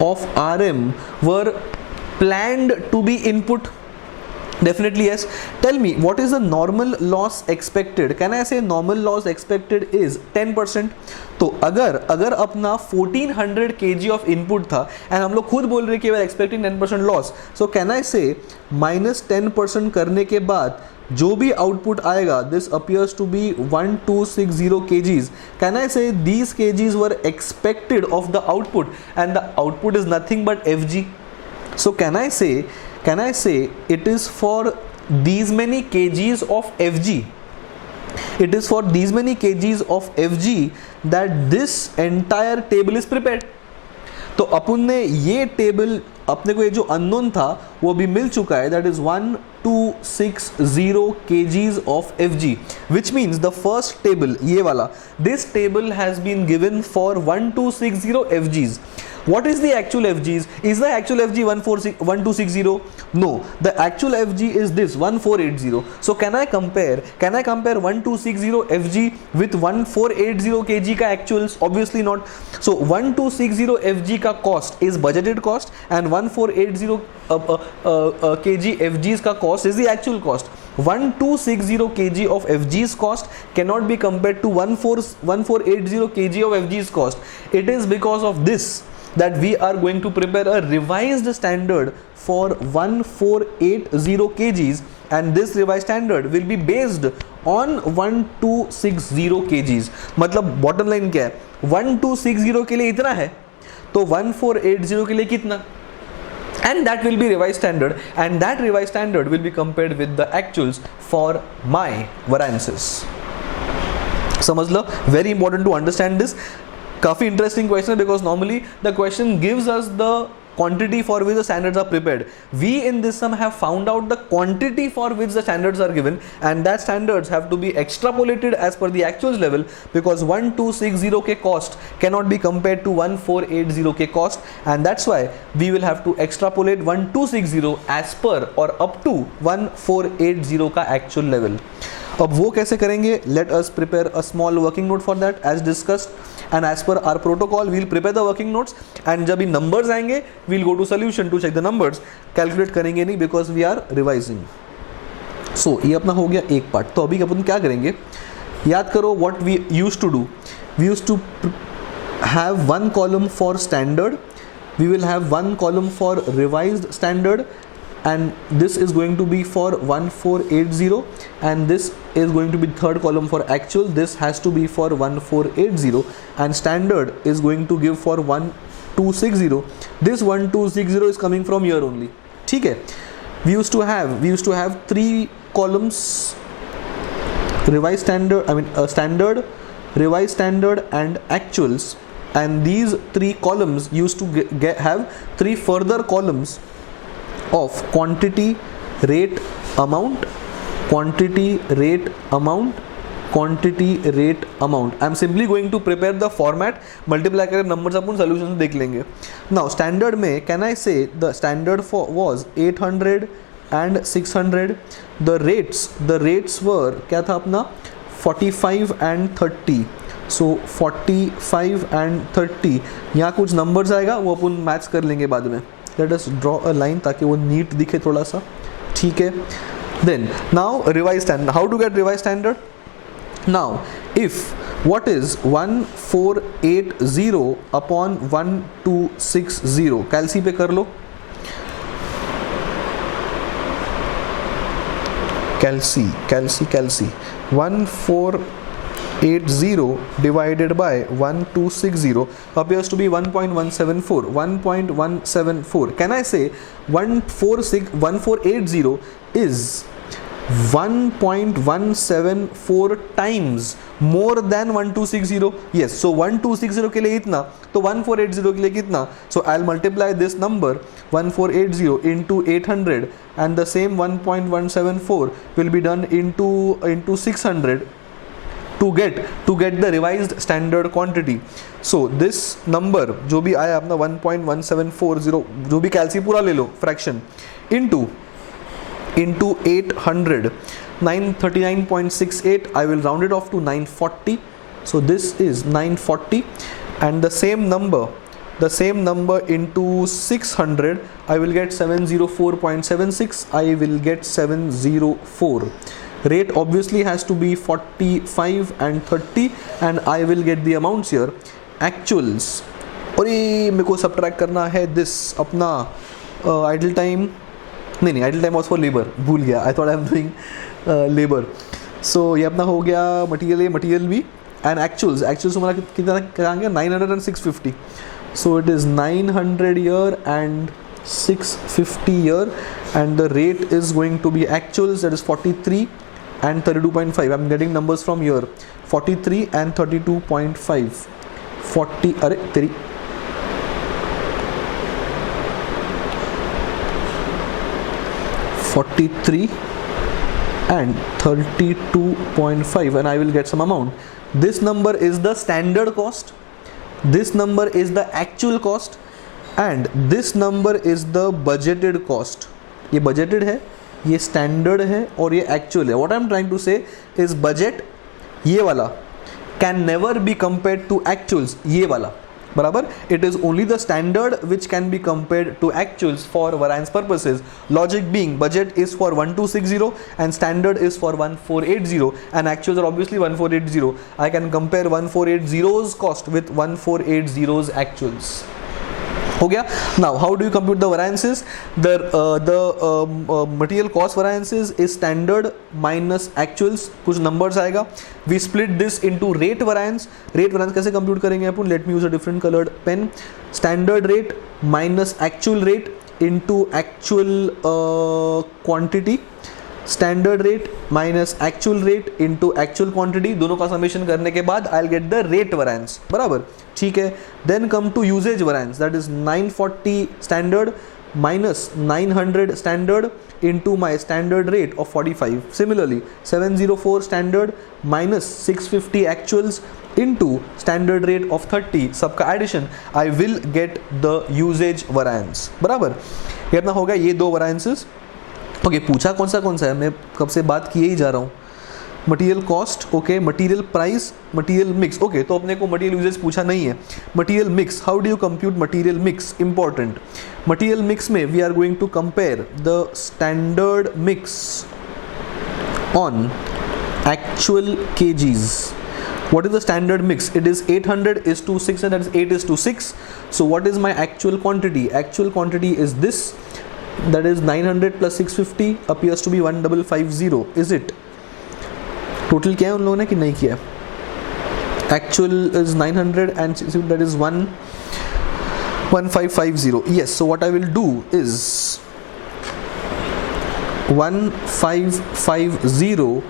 of RM were planned to be input? Definitely yes. Tell me, what is the normal loss expected? Can I say normal loss expected is 10%? तो अगर अपना 1400 kg of input था and हम लोग खुद बोल रहे कि we are expecting 10% loss, so can I say minus 10% करने के बाद जो भी output आएगा, this appears to be 1260 kgs. Can I say these kgs were expected of the output and the output is nothing but FG? So can I say it is for these many kgs of FG? It is for these many kgs of FG that this entire table is prepared. तो अपन ने ये table, अपने को ये जो unknown था वो भी मिल चुका है, that is 1260 kgs of FG, which means the first table, ये वाला, this table has been given for 1260 FGs. What is the actual FGs? Is the actual FG 1260? No, the actual FG is this 1480. So can I compare 1260 FG with 1480 kg का actuals? Obviously not. So 1260 FG का cost is budgeted cost and 1480 kg FG's का cost is the actual cost. 1260 kg of FG's cost cannot be compared to 1480 kg of FG's cost. It is because of this that we are going to prepare a revised standard for 1480 kgs, and this revised standard will be based on 1260 kgs. मतलब bottom line क्या है? 1260 के लिए इतना है तो 1480 के लिए कितना? And that will be revised standard, and that revised standard will be compared with the actuals for my variances. समझ लो, very important to understand this. काफ़ी interesting question because normally the question gives us the quantity for which the standards are prepared. We in this sum have found out the quantity for which the standards are given, and that standards have to be extrapolated as per the actuals level because 1260 k cost cannot be compared to 1480 k cost, and that's why we will have to extrapolate 1260 as per or up to 1480 का actual level. अब वो कैसे करेंगे? Let us prepare a small working note for that as discussed, and as per our protocol we'll prepare the working notes, and जब भी numbers आएंगे we'll go to solution to check the numbers. Calculate करेंगे नहीं because we are revising. So ये अपना हो गया एक part. तो अभी अपन क्या करेंगे? याद करो what we used to do. We used to have one column for standard, we will have one column for revised standard, and this is going to be for 1480, and this is going to be third column for actual, this has to be for 1480, and standard is going to give for 1260. This 1260 is coming from here only. ठीक है? We used to have three columns, revised standard, standard, revised standard and actuals, and these three columns used to have three further columns of quantity, rate, amount, quantity, rate, amount, quantity, rate, amount. I am simply going to prepare the format, multiply करके numbers अपन solutions देख लेंगे. Now standard में can I say the standard for was 800 and 600. The rates were क्या था अपना 45 and 30. So 45 and 30. यहाँ कुछ numbers आएगा वो अपन मैच कर लेंगे बाद में. Let us draw a line ताकि वो neat दिखे थोड़ा सा. ठीक है. Then now revised standard. How to get revised standard? Now if what is 1480 upon 1260, कैलसी पे कर लो. calci 1480 divided by 1260 appears to be 1.174. Can I say 1480 is 1.174 times more than 1260? Yes. So 1260 के लिए इतना, तो 1480 के लिए कितना? So I'll multiply this number 1480 into 800, and the same 1.174 will be done into 600 to get the revised standard quantity. So this number जो भी आया अपना 1.1740, जो भी कैल्सी पूरा ले लो fraction, into 800, 939.68. I will round it off to 940. So this is 940, and the same number into 600, I will get 704.76. I will get 704. Rate obviously has to be 45 and 30, and I will get the amounts here. Actuals, और ये मेरे को subtract करना है this अपना idle time. नहीं, idle time was for labor, भूल गया. I thought I am doing labor. So ये अपना हो गया material A, material B, and actuals हमारा कितना कराएंगे? 900 and 650. So it is 900 here and 650 here, and the rate is going to be actuals, that is 43 and 32.5. I'm getting numbers from here, 43 and 32.5. 43 and 32.5, and I will get some amount. This number is the standard cost, this number is the actual cost, and this number is the budgeted cost. ये budgeted है, ये standard है, और ये actual है. What I am trying to say is budget ये वाला can never be compared to actuals ये वाला, बराबर. It is only the standard which can be compared to actuals for variance purposes. Logic being budget is for 1260 and standard is for 1480, and actuals are obviously 1480. I can compare 1480's cost with 1480's actuals. हो गया. Now how do you compute the variances? The material cost variances is standard minus actuals. कुछ numbers आएगा. We split this into rate variance. Rate variance कैसे compute करेंगे अपन? Let me use a different colored pen. Standard rate minus actual rate into actual quantity. Standard rate minus actual rate into actual quantity. दोनों का summation करने के बाद I'll get the rate variance, बराबर. ठीक है. Then come to usage variance, that is 940 standard minus 900 standard into my standard rate of 45. Similarly 704 standard minus 650 actuals into standard rate of 30, सबका addition, I will get the usage variance, बराबर. ये अपना हो गया ये दो variances. ओके, पूछा कौन सा है, मैं कब से बात किए ही जा रहा हूँ. Material cost, okay, material price, material mix. Okay, तो अपने को मटीरियल यूजेज पूछा नहीं है. Material mix, how do you compute material mix? Important. Material mix में we are going to compare the standard mix on actual kgs. What is the standard mix? It is 800 is to 600, that is 8 is to 6. So what is my actual quantity? Actual quantity is this, that is 900 plus 650 appears to be 1550. Is it? Total क्या है उन लोगों ने कि नहीं किया? Actual is 900 and that is 1550. Yes. So what I will do is 1550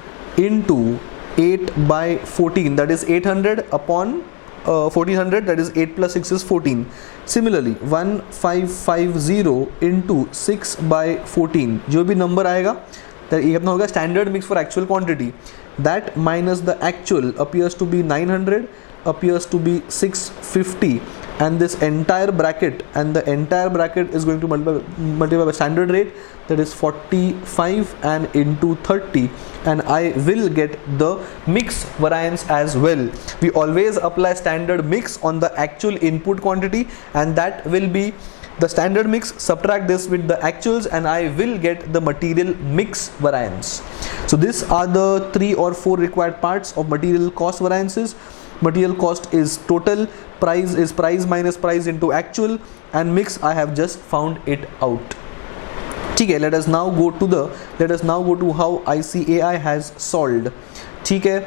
into 8 by 14, that is 800 upon 1400, that is 8 plus 6 is 14. Similarly 1550 into 6 by 14, जो भी number आएगा ये अपना होगा standard mix for actual quantity. That minus the actual appears to be 900, appears to be 650, and this entire bracket, and the entire bracket is going to multiply by standard rate, that is 45 and into 30, and I will get the mix variance as well. We always apply standard mix on the actual input quantity, and that will be the standard mix. Subtract this with the actuals and I will get the material mix variance. So these are the 3 or 4 required parts of material cost variances. Material cost is total, price is price minus price into actual, and mix I have just found it out. ठीक है, let us now go to how ICAI has solved. ठीक है,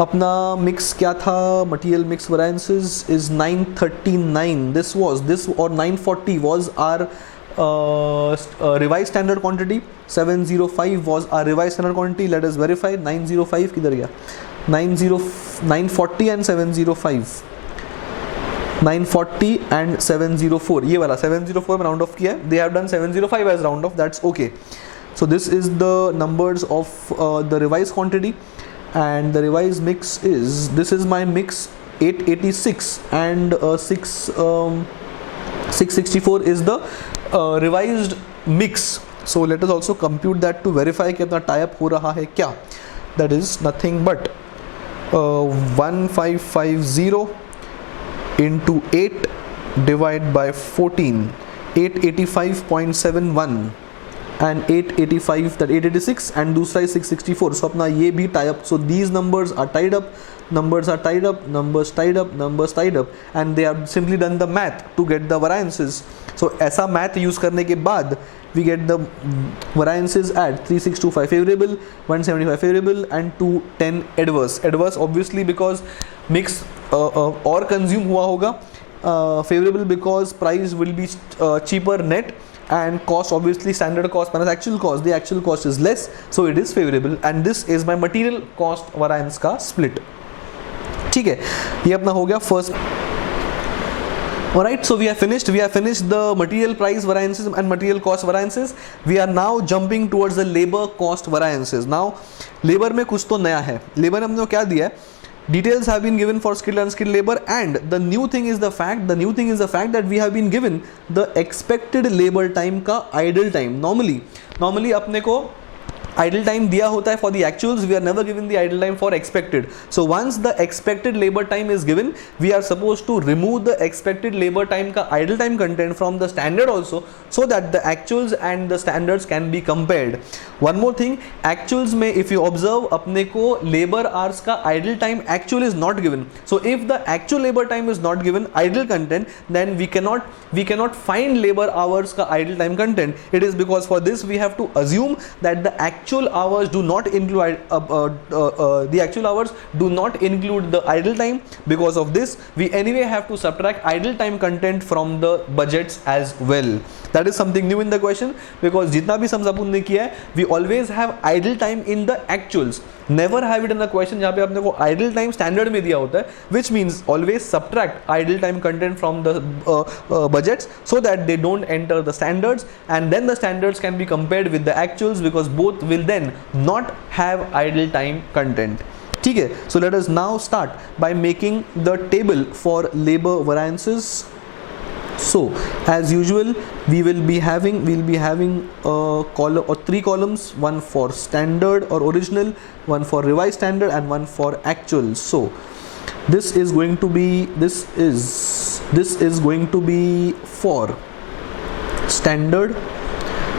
अपना mix क्या था, material mix variances is 939. this or 940 was our revised standard quantity. 705 was our revised standard quantity. Let us verify. 905 किधर गया, 940 and 705, 940 and 704, ये वाला 704 में राउंड ऑफ किया है. They have done 705 as round off, that's okay. So this is the numbers of the revised quantity, and the revised mix is, this is my mix 886 and 664 is the revised mix. So let us also compute that to verify कि अपना tie up हो रहा है क्या. That is nothing but 1550 into 8 divided by 14, 885.71 and 885, that 886 and दूसरा is 664. So अपना ये भी tie up. So these numbers are tied up, numbers are tied up, numbers tied up, numbers tied up, and they have simply done the math to get the variances. So ऐसा math use करने के बाद we get the variances at 3625 favorable, 175 favorable and 210 adverse. Adverse obviously because mix और consume हुआ होगा, favorable because price will be cheaper net, and cost obviously standard cost minus actual cost, the actual cost is less, so it is favorable, and this is my material cost variance का split. ठीक है, ये अपना हो गया first. Alright, so we have finished the material price variances and material cost variances. We are now jumping towards the labor cost variances. Now labor में कुछ तो नया है. labor में हमने क्या दिया है, details have been given for skilled and unskilled labor, and the new thing is the fact that we have been given the expected labor time का idle time. Normally अपने को idle time दिया होता है for the actuals, we are never given the idle time for expected. So once the expected labor time is given, we are supposed to remove the expected labor time का idle time content from the standard also, so that the actuals and the standards can be compared. One more thing, actuals में if you observe अपने को labor hours का idle time actual is not given. So if the actual labor time is not given idle content, then we cannot find labor hours का idle time content. It is because for this we have to assume that the actual hours do not include the idle time. Because of this, we anyway have to subtract idle time content from the budgets as well. That is something new in the question, because जितना भी sums अपन ने किया है, we always have idle time in the actuals. Never have it in the question जहाँ पे आपने को idle time standard में दिया होता है, which means always subtract idle time content from the budgets, so that they don't enter the standards, and then the standards can be compared with the actuals, because both will then not have idle time content. ठीक है, so let us now start by making the table for labor variances. So as usual, we'll be having a column or 3 columns, one for standard or original, one for revised standard, and one for actual. So this is going to be for standard,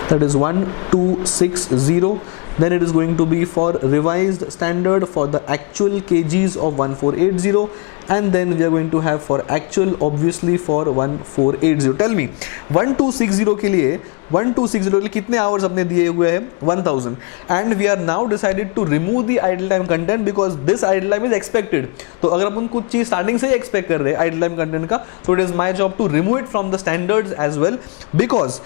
that is 1260. Then it is going to be for revised standard for the actual kgs of 1480, and then we are going to have for actual obviously for 1480. Tell me 1260 के लिए कितने hours अपने दिए हुए हैं, 1000, and we are now decided to remove the idle time content because this idle time is expected. तो अगर अपन कुछ चीज starting से ही expect कर रहे हैं idle time content का, so it is my job to remove it from the standards as well, because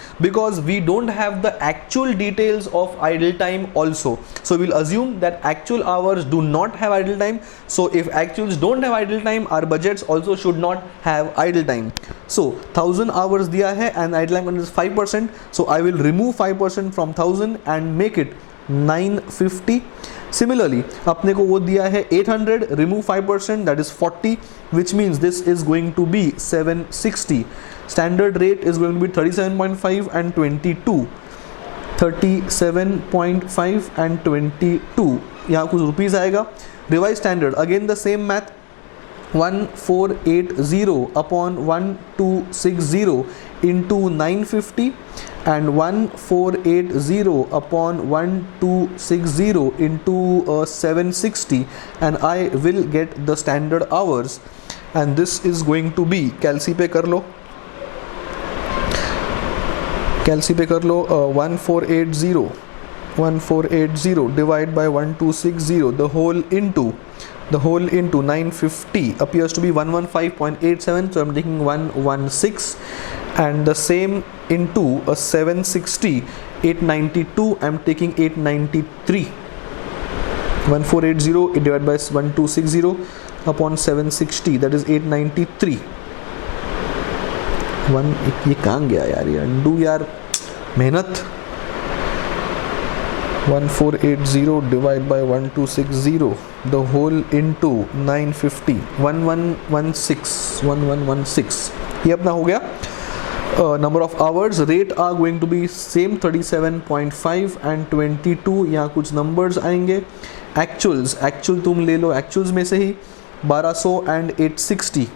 we don't have the actual details of idle time also. So we'll assume that actual hours do not have idle time. So if actuals don't have idle time, our budgets also should not have idle time. So 1000 hours दिया है and idle time content is 5%. So I will remove 5% from 1000 and make it 950. Similarly, अपने को वो दिया है 800, remove 5%, that is 40, which means this is going to be 760. Standard rate is going to be 37.5 and 22. 37.5 and 22. यहाँ कुछ rupees आएगा. Revised standard, again the same math. 1480 upon 1260 into 950, and 1480 upon 1260 into 760, and I will get the standard hours, and this is going to be, calci पे कर लो, कैलसी पे कर लो 1480 divide by 1260 the whole into 950 appears to be 115.87, so I'm taking 116, and the same into a 760 892, I'm taking 893. 1480 divided by 1260 upon 760, that is 893. ये कहाँ गया यार, ये undo यार, मेहनत. 1480 divided by 1260 the whole into 950, 1116. ये अपना हो गया. Number of hours, rate are going to be same 37.5 and 22. यहाँ कुछ numbers आएंगे. Actual तुम ले लो actuals में से ही 1200 and 860.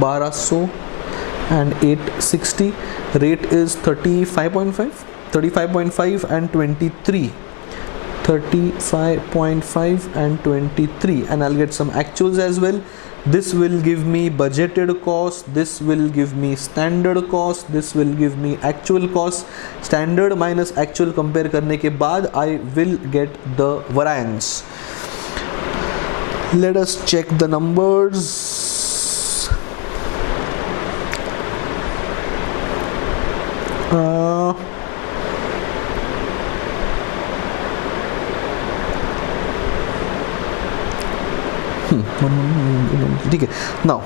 1200 and 860. Rate is 35.5 and 23. 35.5 and 23, and I'll get some actuals as well. This will give me budgeted cost, this will give me standard cost, this will give me actual cost. Standard minus actual compare करने के बाद I will get the variance. Let us check the numbers. ठीक है. Now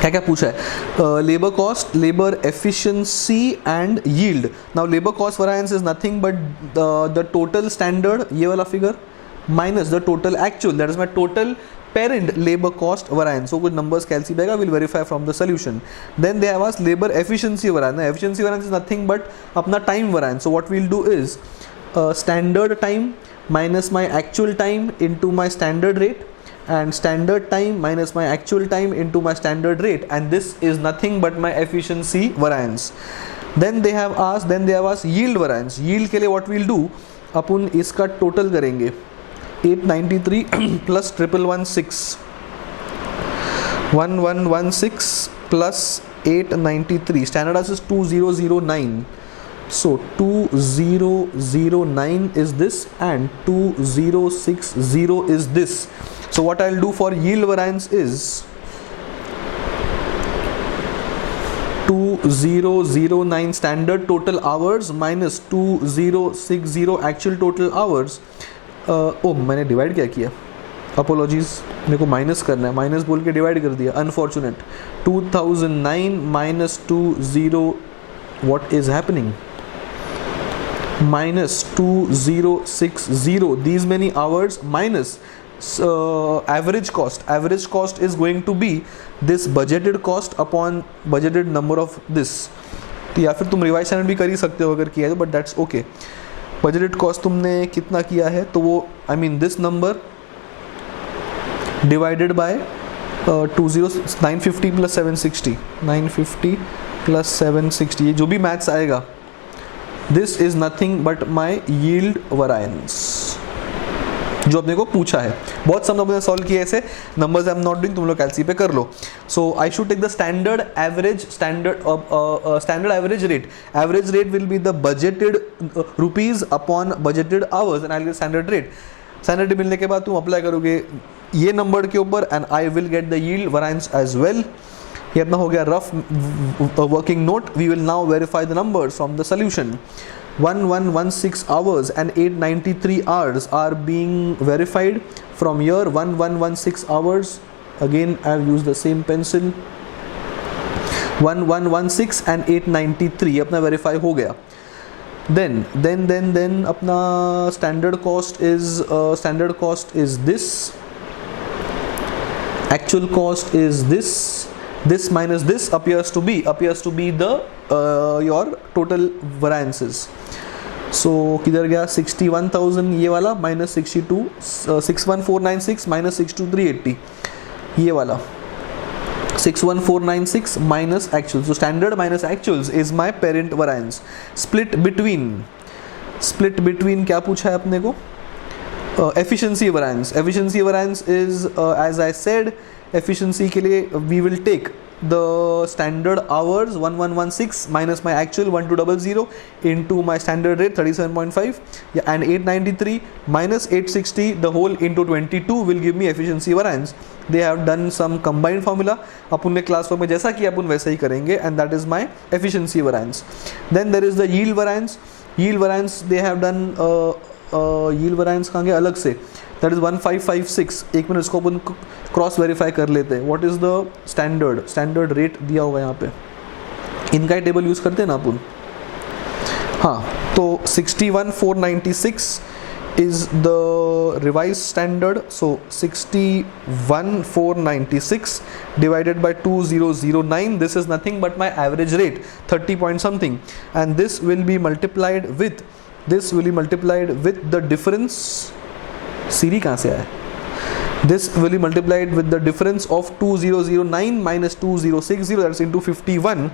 क्या क्या पूछा है? Labour cost, labour efficiency and yield. Now labour cost variance is nothing but the total standard, ये वाला figure, minus the total actual, that is my total parent labor cost variance. So कुछ numbers कैलसी पेगा, we'll verify from the solution. Then they have asked labor efficiency variance. Now efficiency variance is nothing but अपना time variance. So what we'll do is standard time minus my actual time into my standard rate, and standard time minus my actual time into my standard rate, and this is nothing but my efficiency variance. Then they have asked yield variance. Yield के लिए what we'll do, अपन इसका total करेंगे 893 plus 1116 plus 893. Standard is 2009. So 2009 is this and 2060 is this. So what I'll do for yield variance is 2009 standard total hours minus 2060 actual total hours. मैंने divide क्या किया, apologies, मेरे को minus करना है, minus बोल के डिवाइड कर दिया, unfortunate. 2009 minus 20, what is happening, minus 2060, these many hours minus average cost is going to be this budgeted cost upon budgeted number of this. तो या फिर तुम रिवाइज चैनल भी कर ही सकते हो अगर किया है तो, but that's okay. Budgeted cost तुमने कितना किया है, तो वो I mean this number divided by 950 plus 760, 950 plus 760, ये जो भी मैथ्स आएगा, this is nothing but my yield variance जो अपने को पूछा है. बहुत सब लोगों ने सॉल्व किए ऐसे numbers, I am not doing, तुम लोग कैलसी पे कर लो. So I should take the standard average rate. Average rate will be the budgeted rupees upon budgeted hours and I get standard rate. Standard rate मिलने के बाद तुम अप्लाई करोगे ये नंबर के ऊपर and I will get the yield variance as well. ये अपना हो गया rough working note. We will now verify the numbers from the solution. 1116 hours and 893 hours are being verified from here. 1116 hours, again I have used the same pencil. 1116 and 893 अपना verify हो गया. Then अपना standard cost is this, actual cost is this minus this appears to be the your total variances. So किधर गया 61,000 ये वाला minus 61496 minus 62380, ये वाला 61496 minus actual. So standard minus actuals is my parent variance. Split between क्या पूछा है अपने को, efficiency variance. Efficiency variance is as I said, efficiency के लिए we will take the standard hours 1116 minus my actual 1200 into my standard rate 37.5, yeah, and 893 minus 860 the whole into 22 will give me efficiency variance. They have done some combined formula. अपन ने class 4 में जैसा किया अपन वैसा ही करेंगे, and that is my efficiency variance. Then there is the yield variance. Yield variance they have done yield variance कहाँ गया अलग से, that is 1556. एक मिनट इसको अपन क्रॉस वेरीफाई कर लेते हैं. What is the standard rate दिया हुआ है यहाँ पे, इनका ही टेबल यूज करते हैं ना अपन. हाँ, तो 61,496 is the revised standard. So 61,496 divided by 2009, this is nothing but my average rate 30 point something, and this will be multiplied with the difference. सीरी कहाँ से आया? This will be multiplied with the difference of 2009 minus 2060, that's into 51.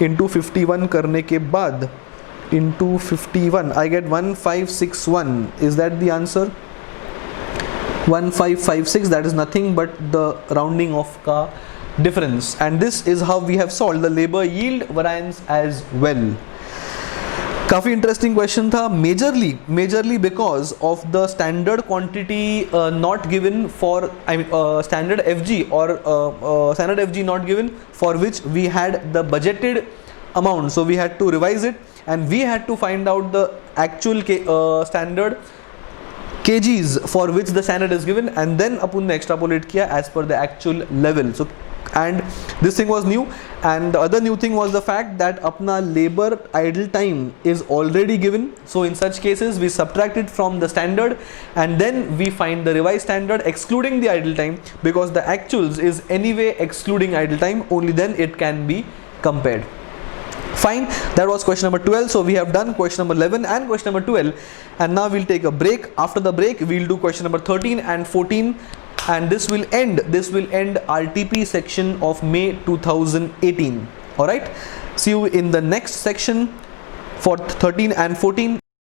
Into 51 करने के बाद into 51 I get 1561. Is that the answer? 1556, that is nothing but the rounding off का difference, and this is how we have solved the labor yield variance as well. काफ़ी interesting question था, majorly because of the standard quantity not given for standard FG or standard FG not given for which we had the budgeted amount, so we had to revise it and we had to find out the actual standard kgs for which the standard is given, and then अपन ने extrapolate किया as per the actual level. So and this thing was new, and the other new thing was the fact that अपना labor idle time is already given. So in such cases we subtract it from the standard and then we find the revised standard excluding the idle time, because the actuals is anyway excluding idle time, only then it can be compared. Fine, that was question number 12. So we have done question number 11 and question number 12, and now we'll take a break. After the break we'll do question number 13 and 14, and this will end RTP section of May 2018. All right, see you in the next section for 13 and 14.